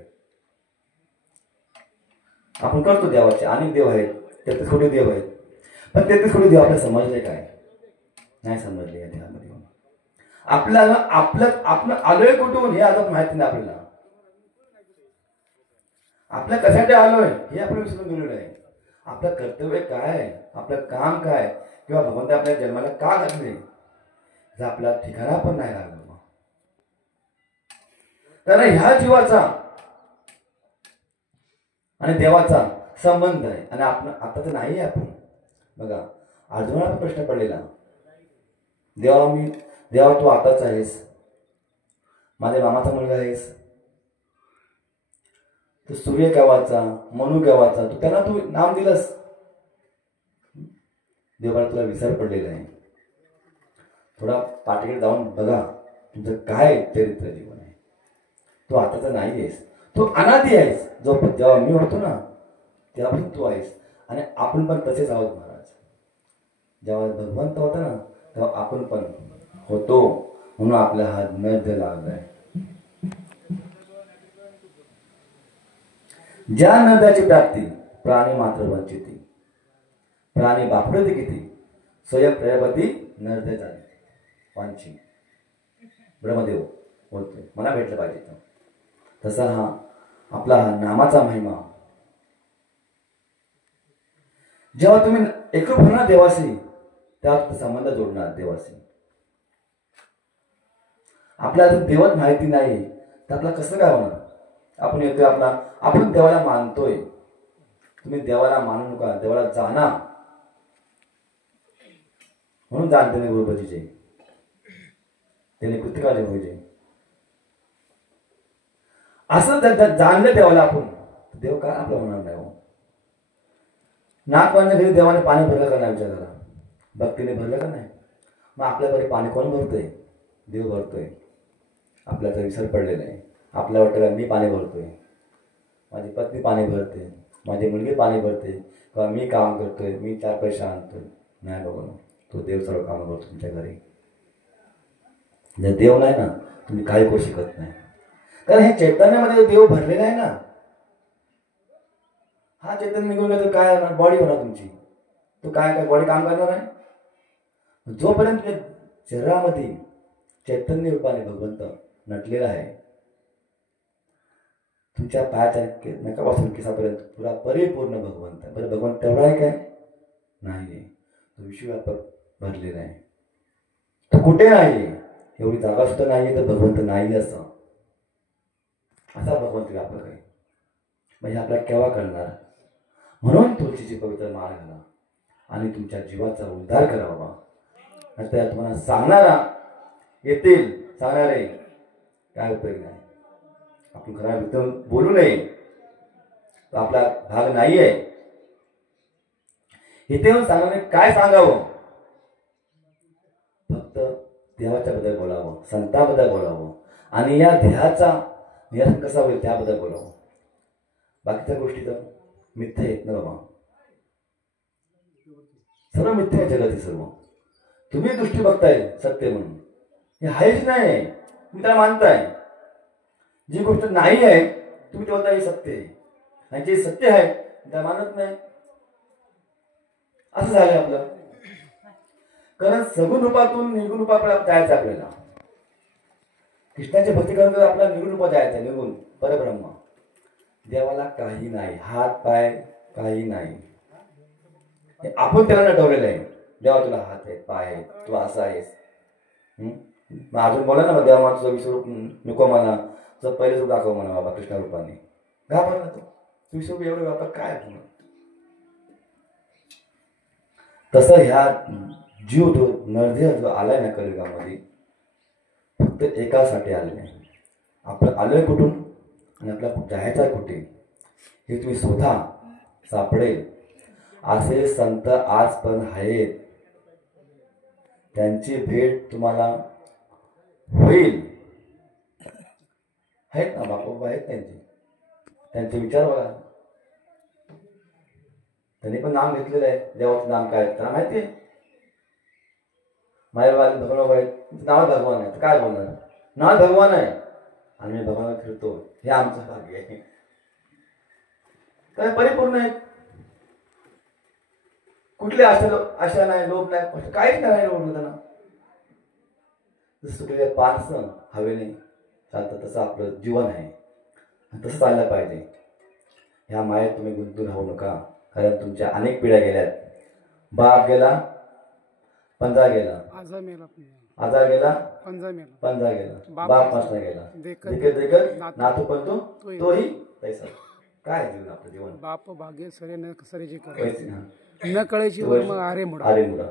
आपण करतो. देवाचे अनेक देव आहेत, 33 कोटी देव आहेत. पण 33 कोटी देव आपल्याला समजले काय? नाही समजले. या देवामध्ये आपल्याला आपण आलोय कुठून हे आता माहिती नाही आपल्याला. आपल्या कशासाठी आलोय हे आपण विसरून गेलेलो आहे. आपलं कर्तव्य काय, आपलं काम काय, किंवा भगवंत आपल्या जन्माला का घातले जर आपला ठिकाणा पण नाही लागला. कारण ह्या जीवाचा आणि देवाचा संबंध आहे. आणि आपण आता तर नाही आपण. बघा, अर्जुनाला प्रश्न पडलेला, देवा तू आताच आहेस, माझ्या मामाचा मुलगा आहेस, तू सूर्य केव्हाचा, मनु केव्हाचा, तू त्यांना तू नाम दिलंस. देवाला तुला विसर पडलेला आहे. थोडा पाठीकडे जाऊन बघा तुझं काय चरित्र जीवन आहे. तू आताचा नाही आहेस, तू अनादी आहेस. जेव्हा मी होतो ना तेव्हा पण तू आहेस. आणि आपण पण तसेच आहोत महाराज. जेव्हा भगवंत होता ना तेव्हा आपण पण होतो. म्हणून आपला हा नरदेह लागलाय. ज्या नरदेहाची प्राप्ती प्राणी मात्र वंचिती. प्राणी बापडते किती स्वयं प्रयवती नरदेह झाले वांची. ब्रह्मदेव बोलतोय मला भेटलं पाहिजे. तसा हा आपला नामाचा महिमा. जेव्हा तुम्ही एकरूप होणार देवाशी तेव्हा संबंध जोडणार देवाशी. आपल्याला जर देवच माहिती नाही तर आपला कसं काय होणार? आपण येतोय आपण देवाला मानतोय. तुम्ही देवाला मानू नका, देवाला जाणा. म्हणून जाणते नाही गुरुपतीचे, त्याने कृतिकाले पाहिजे. असं जर जाणलं देवाला आपण, देव काय आपला होणार नाही. नाक पाणी घरी देवाने पाणी भरलं का नाही विचार करा. भक्तीने भरलं का नाही? मग आपल्या घरी पाणी कोण भरतोय? देव भरतोय. आपल्याचा विसर पडलेला आहे. आपल्याला वाटतं का मी पाणी भरतोय, माझी पत्नी पाणी भरते, माझी मुलगी पाणी भरते, किंवा मी काम करतोय, मी 4 पैसे आणतोय. नाही बाबा, तो देव सर्व काम करतो तुमच्या घरी. जर देव नाही ना, तुम्ही काही करू शकत नाही. कारण हे चैतन्यामध्ये देव भरलेला आहे ना. हा चैतन्य निघून गेला तर काय होणार? बॉडी होणार तुमची. तो काय बॉडी काम करणार आहे? जोपर्यंत शरीरामध्ये चैतन्य रूपाने भगवंत नटलेला आहे, तुमच्या पायाच्या नकापासून केसापर्यंत पुरा परिपूर्ण भगवंत. बरं, भगवंत तेवढा आहे काय? नाही. तो विश्वव्यापक भरलेला आहे. तो कुठे नाही, एवढी जागा सुद्धा नाही तर भगवंत नाही असं. असा भगवंत व्यापक आहे. म्हणजे आपल्याला केव्हा कळणार? म्हणून तुळशीची पवित्र माळ घाला आणि तुमच्या जीवाचा उद्धार करा बाबा. आता तुम्हाला सांगणारा येतील, सांगणारे काय उपयोग नाही. आपण खरा विरुद्ध बोलू नये, तो आपला भाग नाहीये. इथे येऊन सांगणारे काय सांगावं? फक्त देवाच्या बद्दल बोलावं, संताबद्दल बोलावं आणि या देहाचा निरसन कसा होईल त्याबद्दल बोलावं. बाकीच्या गोष्टी तर मिथ्या येत ना बाबा. सर्व मिथ्या जगत आहे सर्व. तुम्ही दृष्टी बघताय सत्य म्हणून, हे आहेच नाही. तुम्ही त्याला मानताय. जी गोष्ट नाही आहे तुम्ही ते बोलता हे सत्य आहे, आणि जे सत्य आहे त्या मानत नाही. असं झालंय आपलं. कारण सगुण रूपातून निर्गुण रूपाकडे जायचं आपल्याला. कृष्णाची भक्ती करत आपल्याला निर्गुण रूपात जायचं, निर्गुण परब्रह्म. देवाला काही नाही, हात पाय काही नाही. आपण त्याला नटवलेलं आहे. देवा तुला हात आहे, पाय आहे, तू असा आहेस. मग अजून बोला ना, देवा मला तुझं विश्वरूप नको, मला तुझं पहिलं रूप दाखव म्हणा बाबा. कृष्ण रूपाने घाबरला तो. विश्वरूप एवढं व्यापक काय आहे? तसं ह्या जीव जो नरदेह जो आलाय ना कलियुगामध्ये, फक्त एकासाठी आलेला आहे. आपलं आलोय कुठून आणि आपला जायचं कुठे हे तुम्ही स्वतः सापडेल. असे संत आज पण आहेत, त्यांची भेट तुम्हाला होईल. आहेत ना बापा, आहेत त्यांचे विचार बघा. त्यांनी पण नाम घेतलेलं आहे. देवाचं नाम काय त्यांना माहिती आहे. माझ्या भगवान आहेत, नाव भगवान आहे, काय बोलणार? नाव भगवान आहे आणि मी भगवान फिरतो, हे आमचं भाग्य आहे. काय परिपूर्ण आहे. कुठले आशा नाही, लोभ नाही, काहीच नाही लोभ त्यांना. जसं सुटलेले पानसं हवेने चालतं तसं आपलं जीवन आहे, तसं चाललं पाहिजे. ह्या मायेत तुम्ही गुंतून राहू नका. कारण तुमच्या अनेक पिढ्या गेल्यात. बाप गेला, पंजा गेला, आजा गेला, पंजा गेला, बाप मसना गेला, देखत नातू पण तोही तैसा. काय जीवन आपलं जीवन? बाप भाग्य सरे न सरेची न कळायची आरे मुडा.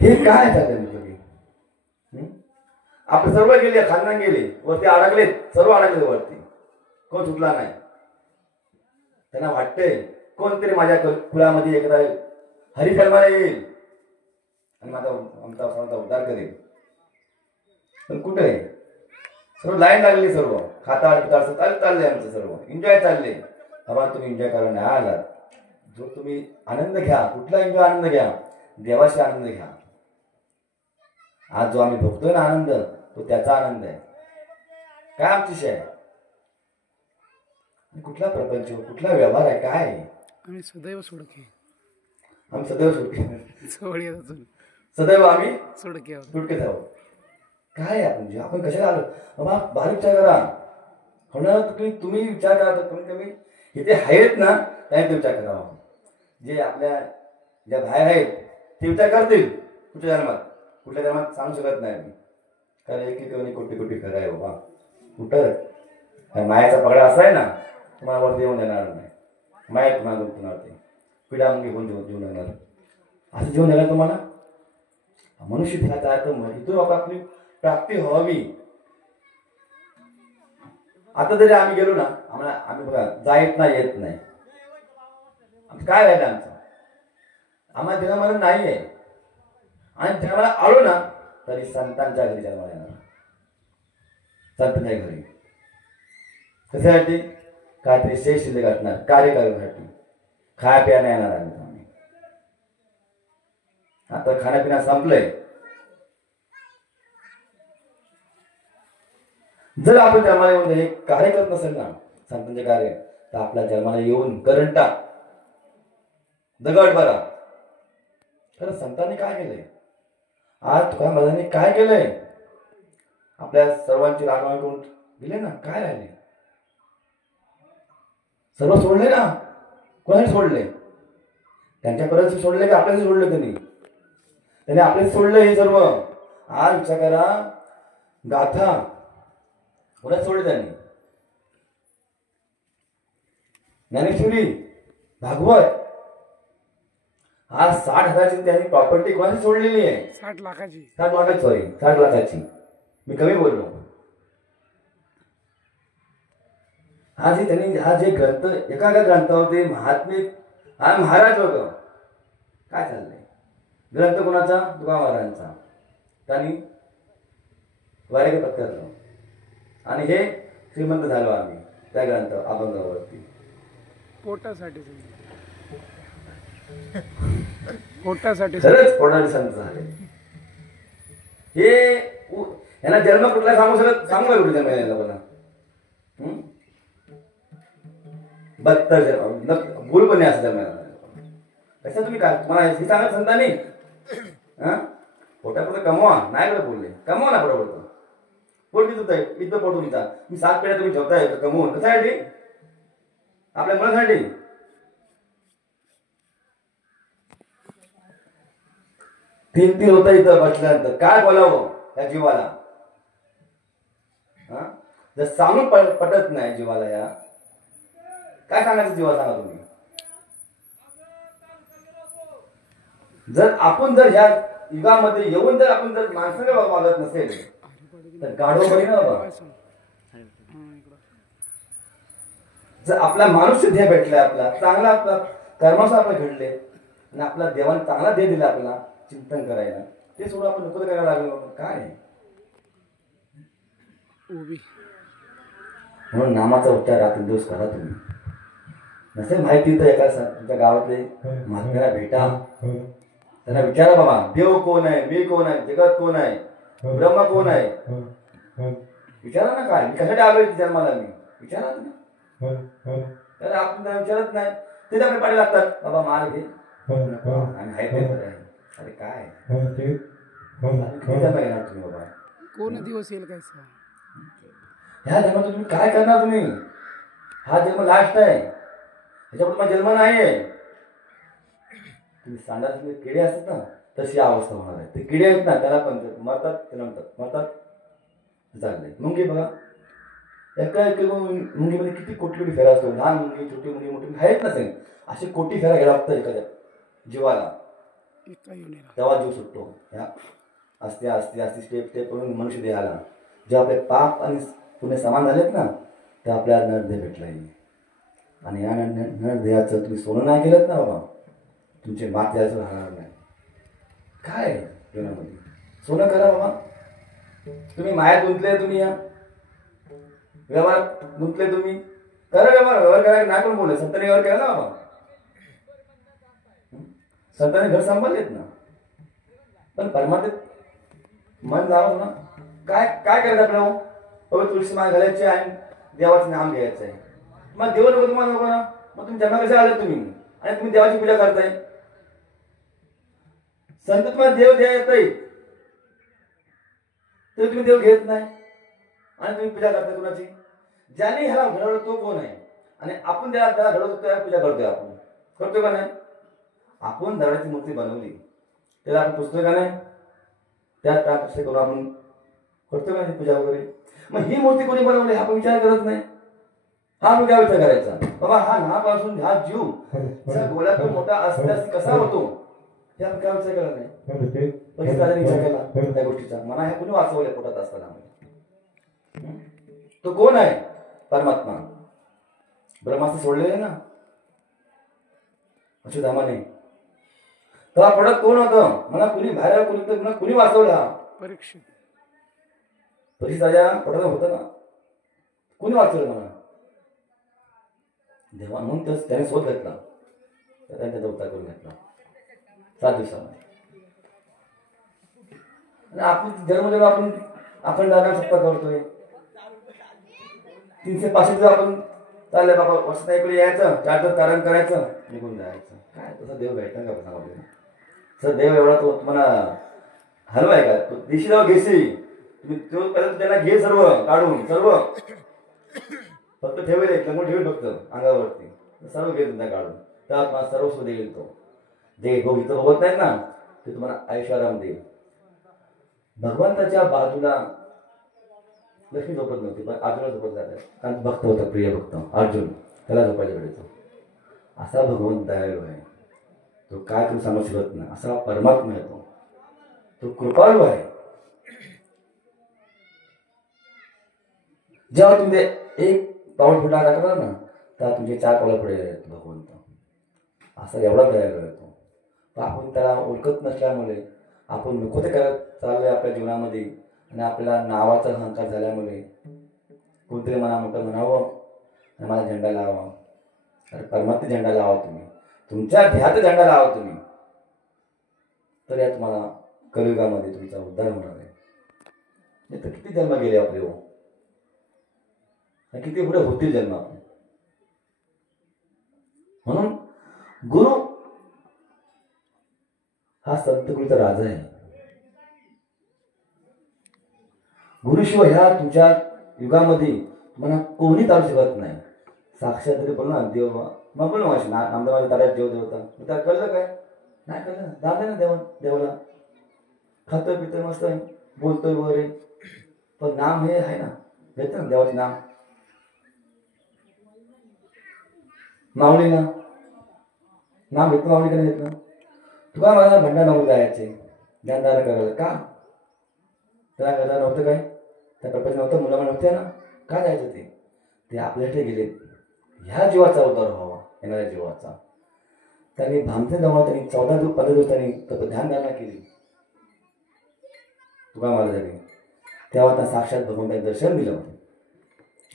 हे काय झालं? आपण सर्व गेले, खानदान गेले, वरती अडकले, सर्व अडकले वरती. कोण सुटला नाही. त्यांना वाटतंय कोणतरी माझ्या कुळामध्ये एकदा हरिकल्माला येईल आणि आमचा उद्धार करेल. पण कुठे आहे? सर्व लाईन लागली, सर्व खाता चाललंय आमचं, सर्व एन्जॉय चालले. बाबा तुम्ही एन्जॉय करायला नाही आलात. जो तुम्ही आनंद घ्या, कुठला एन्जॉय आनंद घ्या, देवाशी आनंद घ्या. आज जो आम्ही भोगतोय ना आनंद, तो त्याचा आनंद आहे. काय आमची आहे? कुठला प्रपंच, कुठला व्यवहार आहे? काय आहे? आम्ही सदैव सोडके. आम्ही सदैव सुटके, सदैव आम्ही सुटके आहोत. काय आपण जे आपण कशाला आलो बाबा? बारीक विचार करा. म्हणून तुम्ही विचार करा, तर कमीत कमी इथे आहेत ना त्यांनी विचार करावा. जे आपल्या ज्या बाहेर आहेत ते विचार करतील. कुठल्या जन्मात सांगू शकत नाही. कारण एक एक कोटी कोटी फेरा आहे बाबा. कुठं मायाचा पगडा असा आहे ना, तुम्हाला वरती येऊन देणार नाही. माया तुम्हाला गुंतवणार ते पिढा मग घेऊन जीवन देणार. असं जीवन देणार तुम्हाला. मनुष्य ध्यात आहे तर इथून बाबा आपली प्राप्ती व्हावी. आता जरी आम्ही गेलो ना, आम्ही बघा जायत नाही येत नाही, काय राहिलं आमचं. आम्हाला जन्माला नाही आहे. आणि जन्माला आलो ना तरी संतांच्या घरी जन्माला येणार. संतांच्या घरी कशासाठी? काहीतरी शेष शिल्लक असणार, कार्य करण्यासाठी. खाया पिया नाही येणार आम्ही. आता खाण्यापिण्या संपलंय. जर आपण जन्माला येऊन हे कार्य करत नसेल ना, संतांचे कार्य, तर आपल्या जन्माला येऊन करंटा दगड बरा. खरं संतांनी काय केलंय? आज तुकाराम महाराजांनी काय केलंय? आपल्या सर्वांची राखण करून दिले ना. काय राहिले? सर्व सोडले ना. कोणाने सोडले? त्यांच्यापर्यंत सोडले की आपल्याला सोडले? त्यांनी आपल्याला सोडलं हे सर्व. आज विचार करा, गाथा कोणाच सोडले त्यांनी? ज्ञानेश्वरी, भागवत, आज 60,000ची त्यांनी प्रॉपर्टी कोणाची सोडलेली आहे? 60 लाखाची. 60 लाखाची. मी कमी बोललो. हा जे ग्रंथ, एका ग्रंथावरती महात्मे आणि महाराज बघ काय चाललंय. ग्रंथ कोणाचा? तुकाराम महाराजांचा. त्यांनी वारेके पत्करलं आणि हे श्रीमंत झालो आम्ही त्या ग्रंथ अभंगावरती. पोटासाठी खरंच पोटासाठी संत झाले. हे यांना जन्म कुठला सांगू शकत? सांगू का कुठे जन्म यायला मला? 72 जन्म भूलपणे असं जन्म. कशा तुम्ही काय मला हे सांगा संतांनी? पोटापुरतं कमवा नाही करत बोलले. कमवा ना पोटापुरतं. पोट किती होत आहे? इथं पोट तुमचा. मी 7 पिढ्या तुम्ही ठेवताय कमवून. कशासाठी? आपल्या मुलांसाठी. तीन होतं इथं बसल्यानंतर काय बोलावं या जीवाला? जर सांगून पटत नाही जीवाला, या काय सांगायचं जीवाला? सांगा तुम्ही. जर आपण जर ह्या युगामध्ये येऊन जर आपण जर माणसाला वागत नसेल तर गाढव बरी ना बाबा. जर आपला माणूस ध्येय भेटलाय, आपला चांगला, आपला कर्मास आपले घडले आणि आपला देवाने चांगला ध्येय दिला आपला चिंतन करायला, ते सोडून आपण नको करायला लागलो काय? म्हणून नामाचा उच्चार रात्री दिवस करा तुम्ही. नसेल माहिती तर एका तुमच्या गावातले महात्म्याला भेटा, त्यांना विचारा बाबा देव कोण आहे, मी कोण आहे, जगत कोण आहे, ब्रह्म कोण आहे, विचारा ना. काय मी कशासाठी आलोय जन्माला? मी विचारा ना. तर आपण त्यांना विचारत नाही, ते आपल्या पाणी लागतात. बाबा मार घे आणि अरे काय येणार तुम्ही बाबा? कोण दिवस येईल काय? ह्या जन्मात तुम्ही काय करणार? तुम्ही हा जन्म लास्ट आहे, ह्याच्यापुढे माझा जन्म नाही आहे. तुम्ही सांगा किडे असतात ना, तशी अवस्था होणार आहे. ते किडे आहेत ना, त्याला पण मरतात, ते मरतात चाललंय. मुंगी बघा, एका मुंगीमध्ये किती कोटी कोटी फेरा असतो. लहान मुंगी, छोटी मुंगी, मोठी आहेत नसेल, असे कोटी फेरा घ्यायला लागतं एखाद्या जीवाला, तेव्हा जीव सुटतो. ह्या असते असते असते स्टेप स्टेप करून मनुष्य देहाला जे आपले पाप आणि पुण्य समान झालेत ना, ते आपल्याला नरदेह भेटला येईल. आणि या नरदेहाचं तुम्ही सोनं नाही केलं ना बाबा, तुमचे मात द्यायचं राहणार नाही. काय जीवनामध्ये सोनं करा बाबा. तुम्ही मायात गुंतले, तुम्ही या व्यवहार गुंतले, तुम्ही करा व्यवहार करायला नाही कोण बोलले. संतांनी व्यवहार केला ना बाबा, संतांनी घर सांभाळलेत ना. पण परमात्मेत मन लावा ना. काय काय करायचं आपल्याला? तुळशी माळ घालायची आणि देवाचं नाम घ्यायचं आहे. मग देव नको तुम्हाला, नको ना. मग तुम्ही जन्मा कसे आले तुम्ही? आणि तुम्ही देवाची पूजा करताय. संत तुम्हाला देव द्या येतय तर तुम्ही देव घेत नाही आणि तुम्ही पूजा करताय कुणाची? ज्याने ह्याला घडवलं तो कोण आहे? आणि आपण त्याला घडवतो त्याला पूजा करतोय. आपण करतो का नाही? आपण दगडाची मूर्ती बनवली, त्याला आपण पुजतोय का नाही? त्यात प्रार्थना करून आपण करतो का नाही पूजा वगैरे? मग ही मूर्ती कोणी बनवली हा पण विचार करत नाही. हा मी काय विचार करायचा, बाबा हा नापासून हा जीव गोळ्यातून मोठा असल्यास कसा होतो हे आपण काय विचार करत नाही. पैसे दादाने विचार केला त्या गोष्टीचा, मला ह्या कोणी वाचवल्या पोटात असताना. तो कोण आहे? परमात्मा. ब्रह्मास्त्र सोडलेले ना अच्युतामाने. तेव्हा पोटात कोण होतं? मला कुणी बाहेर कुणी वाचवला? परीक्षित. परीक्षित राजा पोटात होतं ना, कुणी वाचवलं मला? देवा. म्हणून त्याने शोध घेतला, त्यांचा दौता करून घेतला 7 दिवसामध्ये. आणि आपण जन्मजन्म आपण दादा सत्ता करतोय. 300-500 दिवस आपण चाललंय बाबा, वर्षात इकडे यायचं, 4 दिवस कारण करायचं, निघून जायचं. काय तसा देव भेटणार का सांगा? सर देव एवढा तो तुम्हाला हलवा आहे का? तो दिशी जाऊ घेशी तुम्ही तो पर्यंत त्याला घे सर्व काढून, सर्व फक्त ठेवेल, लंगून ठेवेल फक्त अंगावरती, सर्व घे तुमच्या काढून. तर तुम्हाला सर्वस्व देईल तो. जे भोग इथं भोगत नाहीत ना ते तुम्हाला ऐश्वर्याम देईल. भगवंताच्या बाजूला लक्ष्मी झोपत नव्हती, पण अर्जुनला झोपत जाते. कारण भक्त होता, प्रिय भक्त अर्जुन, त्याला झोपायच्या वेळेचा. असा भगवंत दयाळू आहे. तो काय तुम्ही सांगू शकत नाही. असा परमात्मा आहे तो कृपाळू आहे. जेव्हा तुम्ही एक पाऊल पुढे टाकला ना तेव्हा तुमचे 4 पावलं पुढे येतो भगवंत. असा एवढा दयाळू आहे तो. पण आपण त्याला ओळखत नसल्यामुळे आपण नको ते करत चाललोय आपल्या जीवनामध्ये. आणि आपल्याला नावाचा अहंकार झाल्यामुळे कोणतरी मला मोठं म्हणावं आणि मला झेंडा लावा. अरे परमात्मा झेंडा लावा तुम्ही, तुमच्या ध्यात झेंडा लावा तुम्ही, तर या तुम्हाला कलियुगामध्ये तुमचा उद्धार होणार आहे. नाही तर किती जन्म गेले आपले हो, किती पुढे होतील जन्म आपले. म्हणून गुरु हा संतगुरूचा राजा आहे. गुरुशिवाय ह्या तुमच्या युगामध्ये तुम्हाला कोणी चालू शकत नाही. साक्षात तरी बोल ना देव, मग बोल ना नामदेवाच्या ताऱ्यात देव देवता. त्याला कळलं काय? नाही कळलं. दादा ना देवाला खातोय पितोय मस्त बोलतोय वगैरे, पण नाम हे आहे ना, घेत ना देवाचे नाम. माऊलीला नाम घेतलं, माऊलीकडे घेतलं. तुका मला भंडार नव्हतं जायचे, ध्यानधारा करायला. का? त्याला गदा नव्हतं काय? त्या प्रपंच नव्हतं, मुलाला नव्हत्या ना, का जायचं? ते आपल्याकडे गेले ह्या जीवाचा उद्धार व्हावा, येणाऱ्या जीवाचा. त्यांनी भामते जवळ त्यांनी 14-15 दिवस त्यांनी ध्यानधारणा केली तुका महाराजांनी. तेव्हा त्या साक्षात भगवंतांनी दर्शन दिलं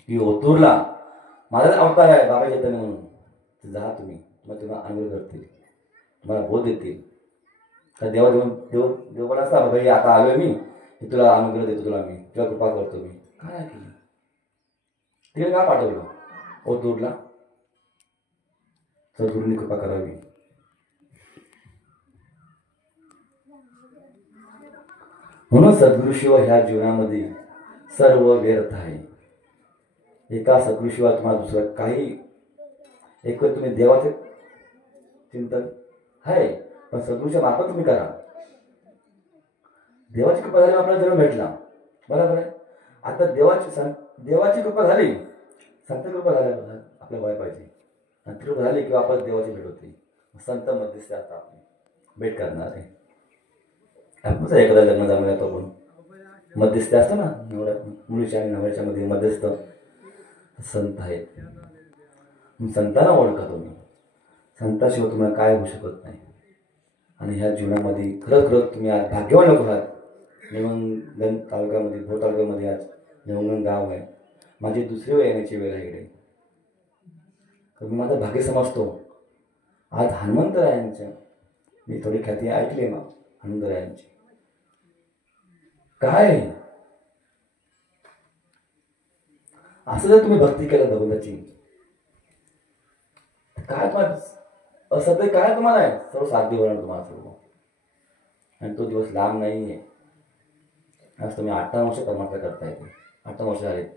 की ओतूरला माझाच अवतार आहे बाबा चैतन्य म्हणून. जा तुम्ही, मग तुम्हाला अनुग्रह करतील, तुम्हाला बोध देतील. तर देवा देव पण असता बाबा आता आलोय मी, तुला अनुग्रह देतो, तुला मी तुला कृपा करतो मी. काय केली? तिकडे का पाठवलं ओतूरला? तर गुरुनी कृपा करावी. म्हणून सद्गुरूशिवाय ह्या जीवनामध्ये सर्व व्यर्थ आहे. एका सद्गुरूशिवाय तुम्हाला दुसरं काही, एक तुम्ही देवाचे चिंतन आहे, पण सद्गुरूच्या मार्फत तुम्ही करा. देवाची कृपा झाली आपल्याला जन्म भेटला, बरोबर आहे. आता देवाची कृपा झाली, संत कृपा झाल्या आपल्या वय पाहिजे. आणि कृपा झाली किंवा आपण देवाची भेट होती. संत मध्यस्थी आता आपली भेट करणार आहे. आपण एखादा लग्न जमला तो पण मध्यस्थी असतो ना, मुलीच्या आणि नवऱ्याच्या मध्ये मध्यस्थ संत आहेत. संतांना ओळखा तुम्ही. संताशिवाय तुम्हाला काय होऊ शकत नाही. आणि ह्या जीवनामध्ये खरंच तुम्ही आज भाग्यवान लोक आहात. निवंगण तालुक्यामध्ये, भोर तालुक्यामध्ये आज निवंगण गाव आहे. माझी दुसरी वेळ येण्याची वेळ आहे इकडे. मी माझं भाग्य समजतो. आज हनुमंतरायांच्या मी थोडी ख्याती ऐकली ना हनुमंतरायांची. काय असं जर तुम्ही भक्ती केलं भगवंताची, काय तुम्हाला असं काय तुम्हाला आहे, सर्व साध्य होणार तुम्हाला सर्व. आणि तो दिवस लांब नाही आहे. आज तुम्ही 58 वर्ष परमार्थ करताय. 58 वर्ष आहेत.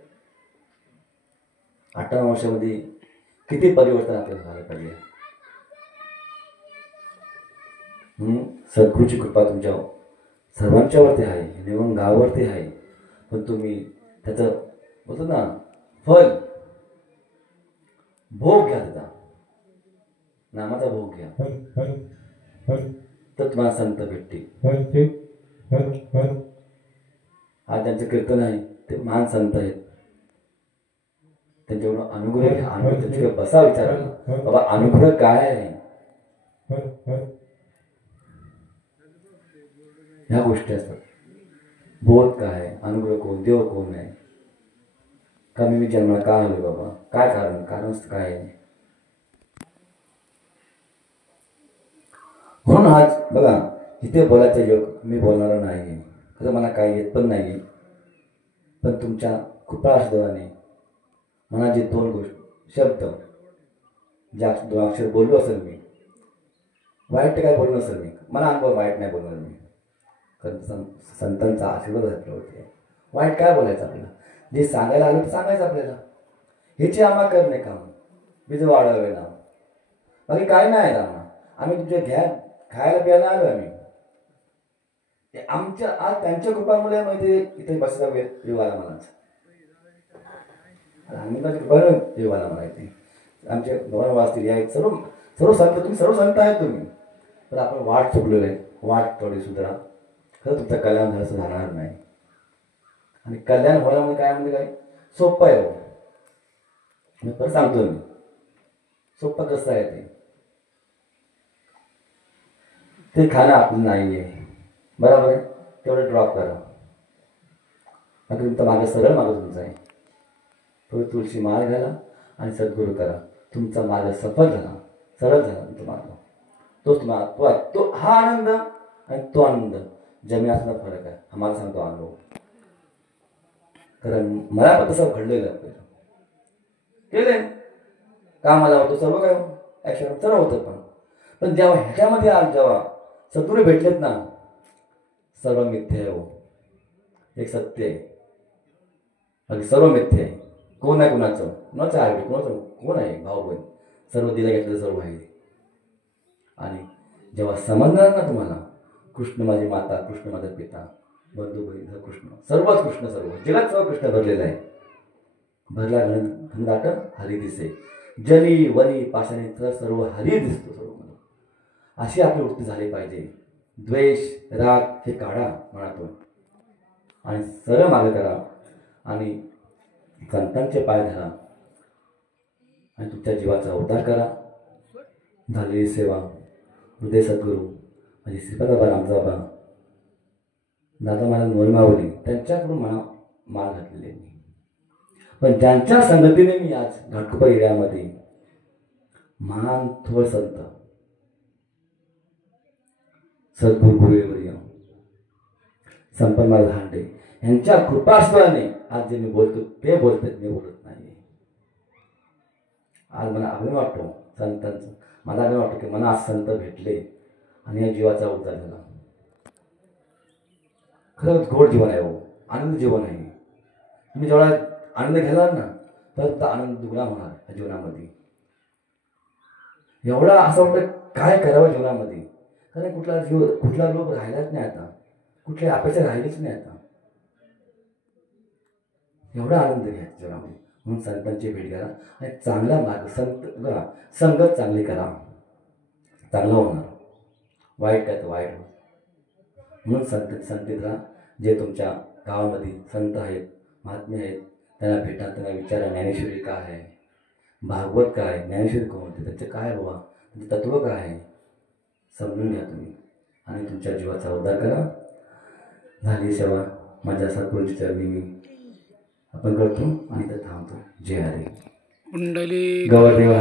58 वर्षामध्ये किती परिवर्तन आपल्याला झालं पाहिजे. सद्गुरूची कृपा तुमच्या सर्वांच्यावरती आहे, निवंग गावावरती आहे. पण तुम्ही त्याचं बोलतो ना फल भोग घ्या, त्याचा नामाचा भोग घ्या, तर तुम्हाला संत भेटतील. हा त्यांचं कीर्तन आहे, ते महान संत आहेत. त्यांच्याकडून अनुग्रह घ्या, अनुग्रह त्यांच्याकडे बसा, विचारा बाबा अनुग्रह काय आहे. ह्या गोष्टी असतात. बोध काय आहे, अनुग्रह कोण, देव कोण आहे, का मी जन्माला का आलो बाबा, काय कारण, कारण काय आहे. म्हणून आज बघा इथे बोलायचं योग मी बोलणार नाही, खरं मला काही येत पण नाही, पण तुमच्या कृपा आशीर्वादाने मला जे दोन गोष्टी शब्द ज्या दोन अक्षर बोललो असेल मी, वाईट काय बोललो असेल मी, मला अनुभव वाईट नाही बोलणार मी, कारण संतांचा आशीर्वाद होते. वाईट काय बोलायचं आपल्याला, जे सांगायला आलं तर सांगायचं आपल्याला, ह्याची आम्हा करणे काम बीज वाढवावे ना, बाकी काय नाही आम्हा. आम्ही तुमच्या घ्या खायला प्यायला आलो आम्ही, आमच्या आज त्यांच्या कृपामुळे माहिती इथे बसला वेळ आला मला, आम्ही कृपा वेळ आला मला इथे. आमचे भवन वाचतील या सर्व सर्व संत, तुम्ही सर्व संत आहेत तुम्ही, तर आपण वाट चुकलेलं आहे, वाट थोडी सुधारा, खरं तुमचं कल्याण झालं असं जाणार नाही. आणि कल्याण व्हायला म्हणजे काय म्हणजे काय सोपं आहे हो, मी पण सांगतो मी सोपं कसं आहे ते खाणं आपलं नाही आहे, बरोबर आहे, तेवढं ड्रॉप करा. बाकी तुमचा मार्ग सरळ मार्ग तुमचा आहे, थोडी तुळशी माळ घाला आणि सद्गुरू करा, तुमचा मार्ग सफल झाला, सरळ झाला तुमचा मार्ग. तोच तुम्हाला तो हा आनंद आणि तो आनंद जमी असणं फरक आहे, हा मला सांगतो अनुभव. कारण मला पण तसं घडलेलं केलंय, कामाला होतो सर्व काय ॲक्शन सर्व होतं, पण जेव्हा ह्याच्यामध्ये आज जेव्हा सद्गुरू भेटलेत ना, सर्व मिथ्य आहे हो, एक सत्य आहे, बाकी सर्व मिथ्य आहे. कोण आहे कुणाचं आहे, कुणाचं कोण आहे भाऊ बहीण, सर्व दिलं घेतलं सर्व आहे. आणि जेव्हा समजणार ना तुम्हाला कृष्ण माझी माता, कृष्ण माझा पिता, बंधू बहीण कृष्ण, सर्वच कृष्ण, सर्व जगात सर्व कृष्ण भरलेलं आहे. भरला घनदाट हरी दिसे, जली वनी पाशाने सर्व हरी दिसतो सर्व. अशी आपली वृत्ती झाली पाहिजे. द्वेष राग हे काढा मनातून आणि सरळ मार्ग करा आणि संतांचे पाय धरा आणि तुमच्या जीवाचा उद्धार करा. झालेली सेवा हृदय सद्गुरू म्हणजे श्रीपादबाबा रामजाबा दादा मला मोरमावली त्यांच्याकडून मला माल घातलेली आहे. पण ज्यांच्या संगतीने मी आज घाटकोपर एरियामध्ये महान थोर संत सद्गुरू गुरुवर्य संपन्नलाल हांडे यांच्या कृपास्त्राने आज जे मी बोलतो ते बोलतात, मी बोलत नाही. आज मला अभिमान वाटतो संतांचं, मला अभिमान वाटतो की मला आज संत भेटले आणि या जीवाचा उद्धार झाला. खरंच गोड जीवन आहे हो, आनंद जीवन आहे. तुम्ही जेवढा आनंद घेणार ना तर आनंद दुगणा होणार या जीवनामध्ये. एवढा असं वाटतं काय करावं जीवनामध्ये, कारण कुठला लोक राहिलाच नाही आता, कुठली अपेक्षा राहिलीच नाही आता. एवढा आनंद घ्या जीवनामध्ये. म्हणून संतांची भेट घ्या आणि चांगला मार्ग संत बघा, संगत चांगली करा, चांगलं होणार. वाईट काय तर वाईट हो. म्हणून संतीत राहा. जे तुमच्या गावामध्ये संत आहेत, महात्मे आहेत, त्यांना भेटा, त्यांना विचारा ज्ञानेश्वरी काय आहे, भागवत काय, ज्ञानेश्वरी कोण होते, त्यांचं काय बाबा, त्यांचं तत्व काय आहे समजून घ्या तुम्ही आणि तुमच्या जीवाचा उद्धार करा. झाली सेवा माझ्या सद्गुरूंची चरणी मी आपण करतो आणि तर थांबतो. जय हरी. कुंडली गौरदेव.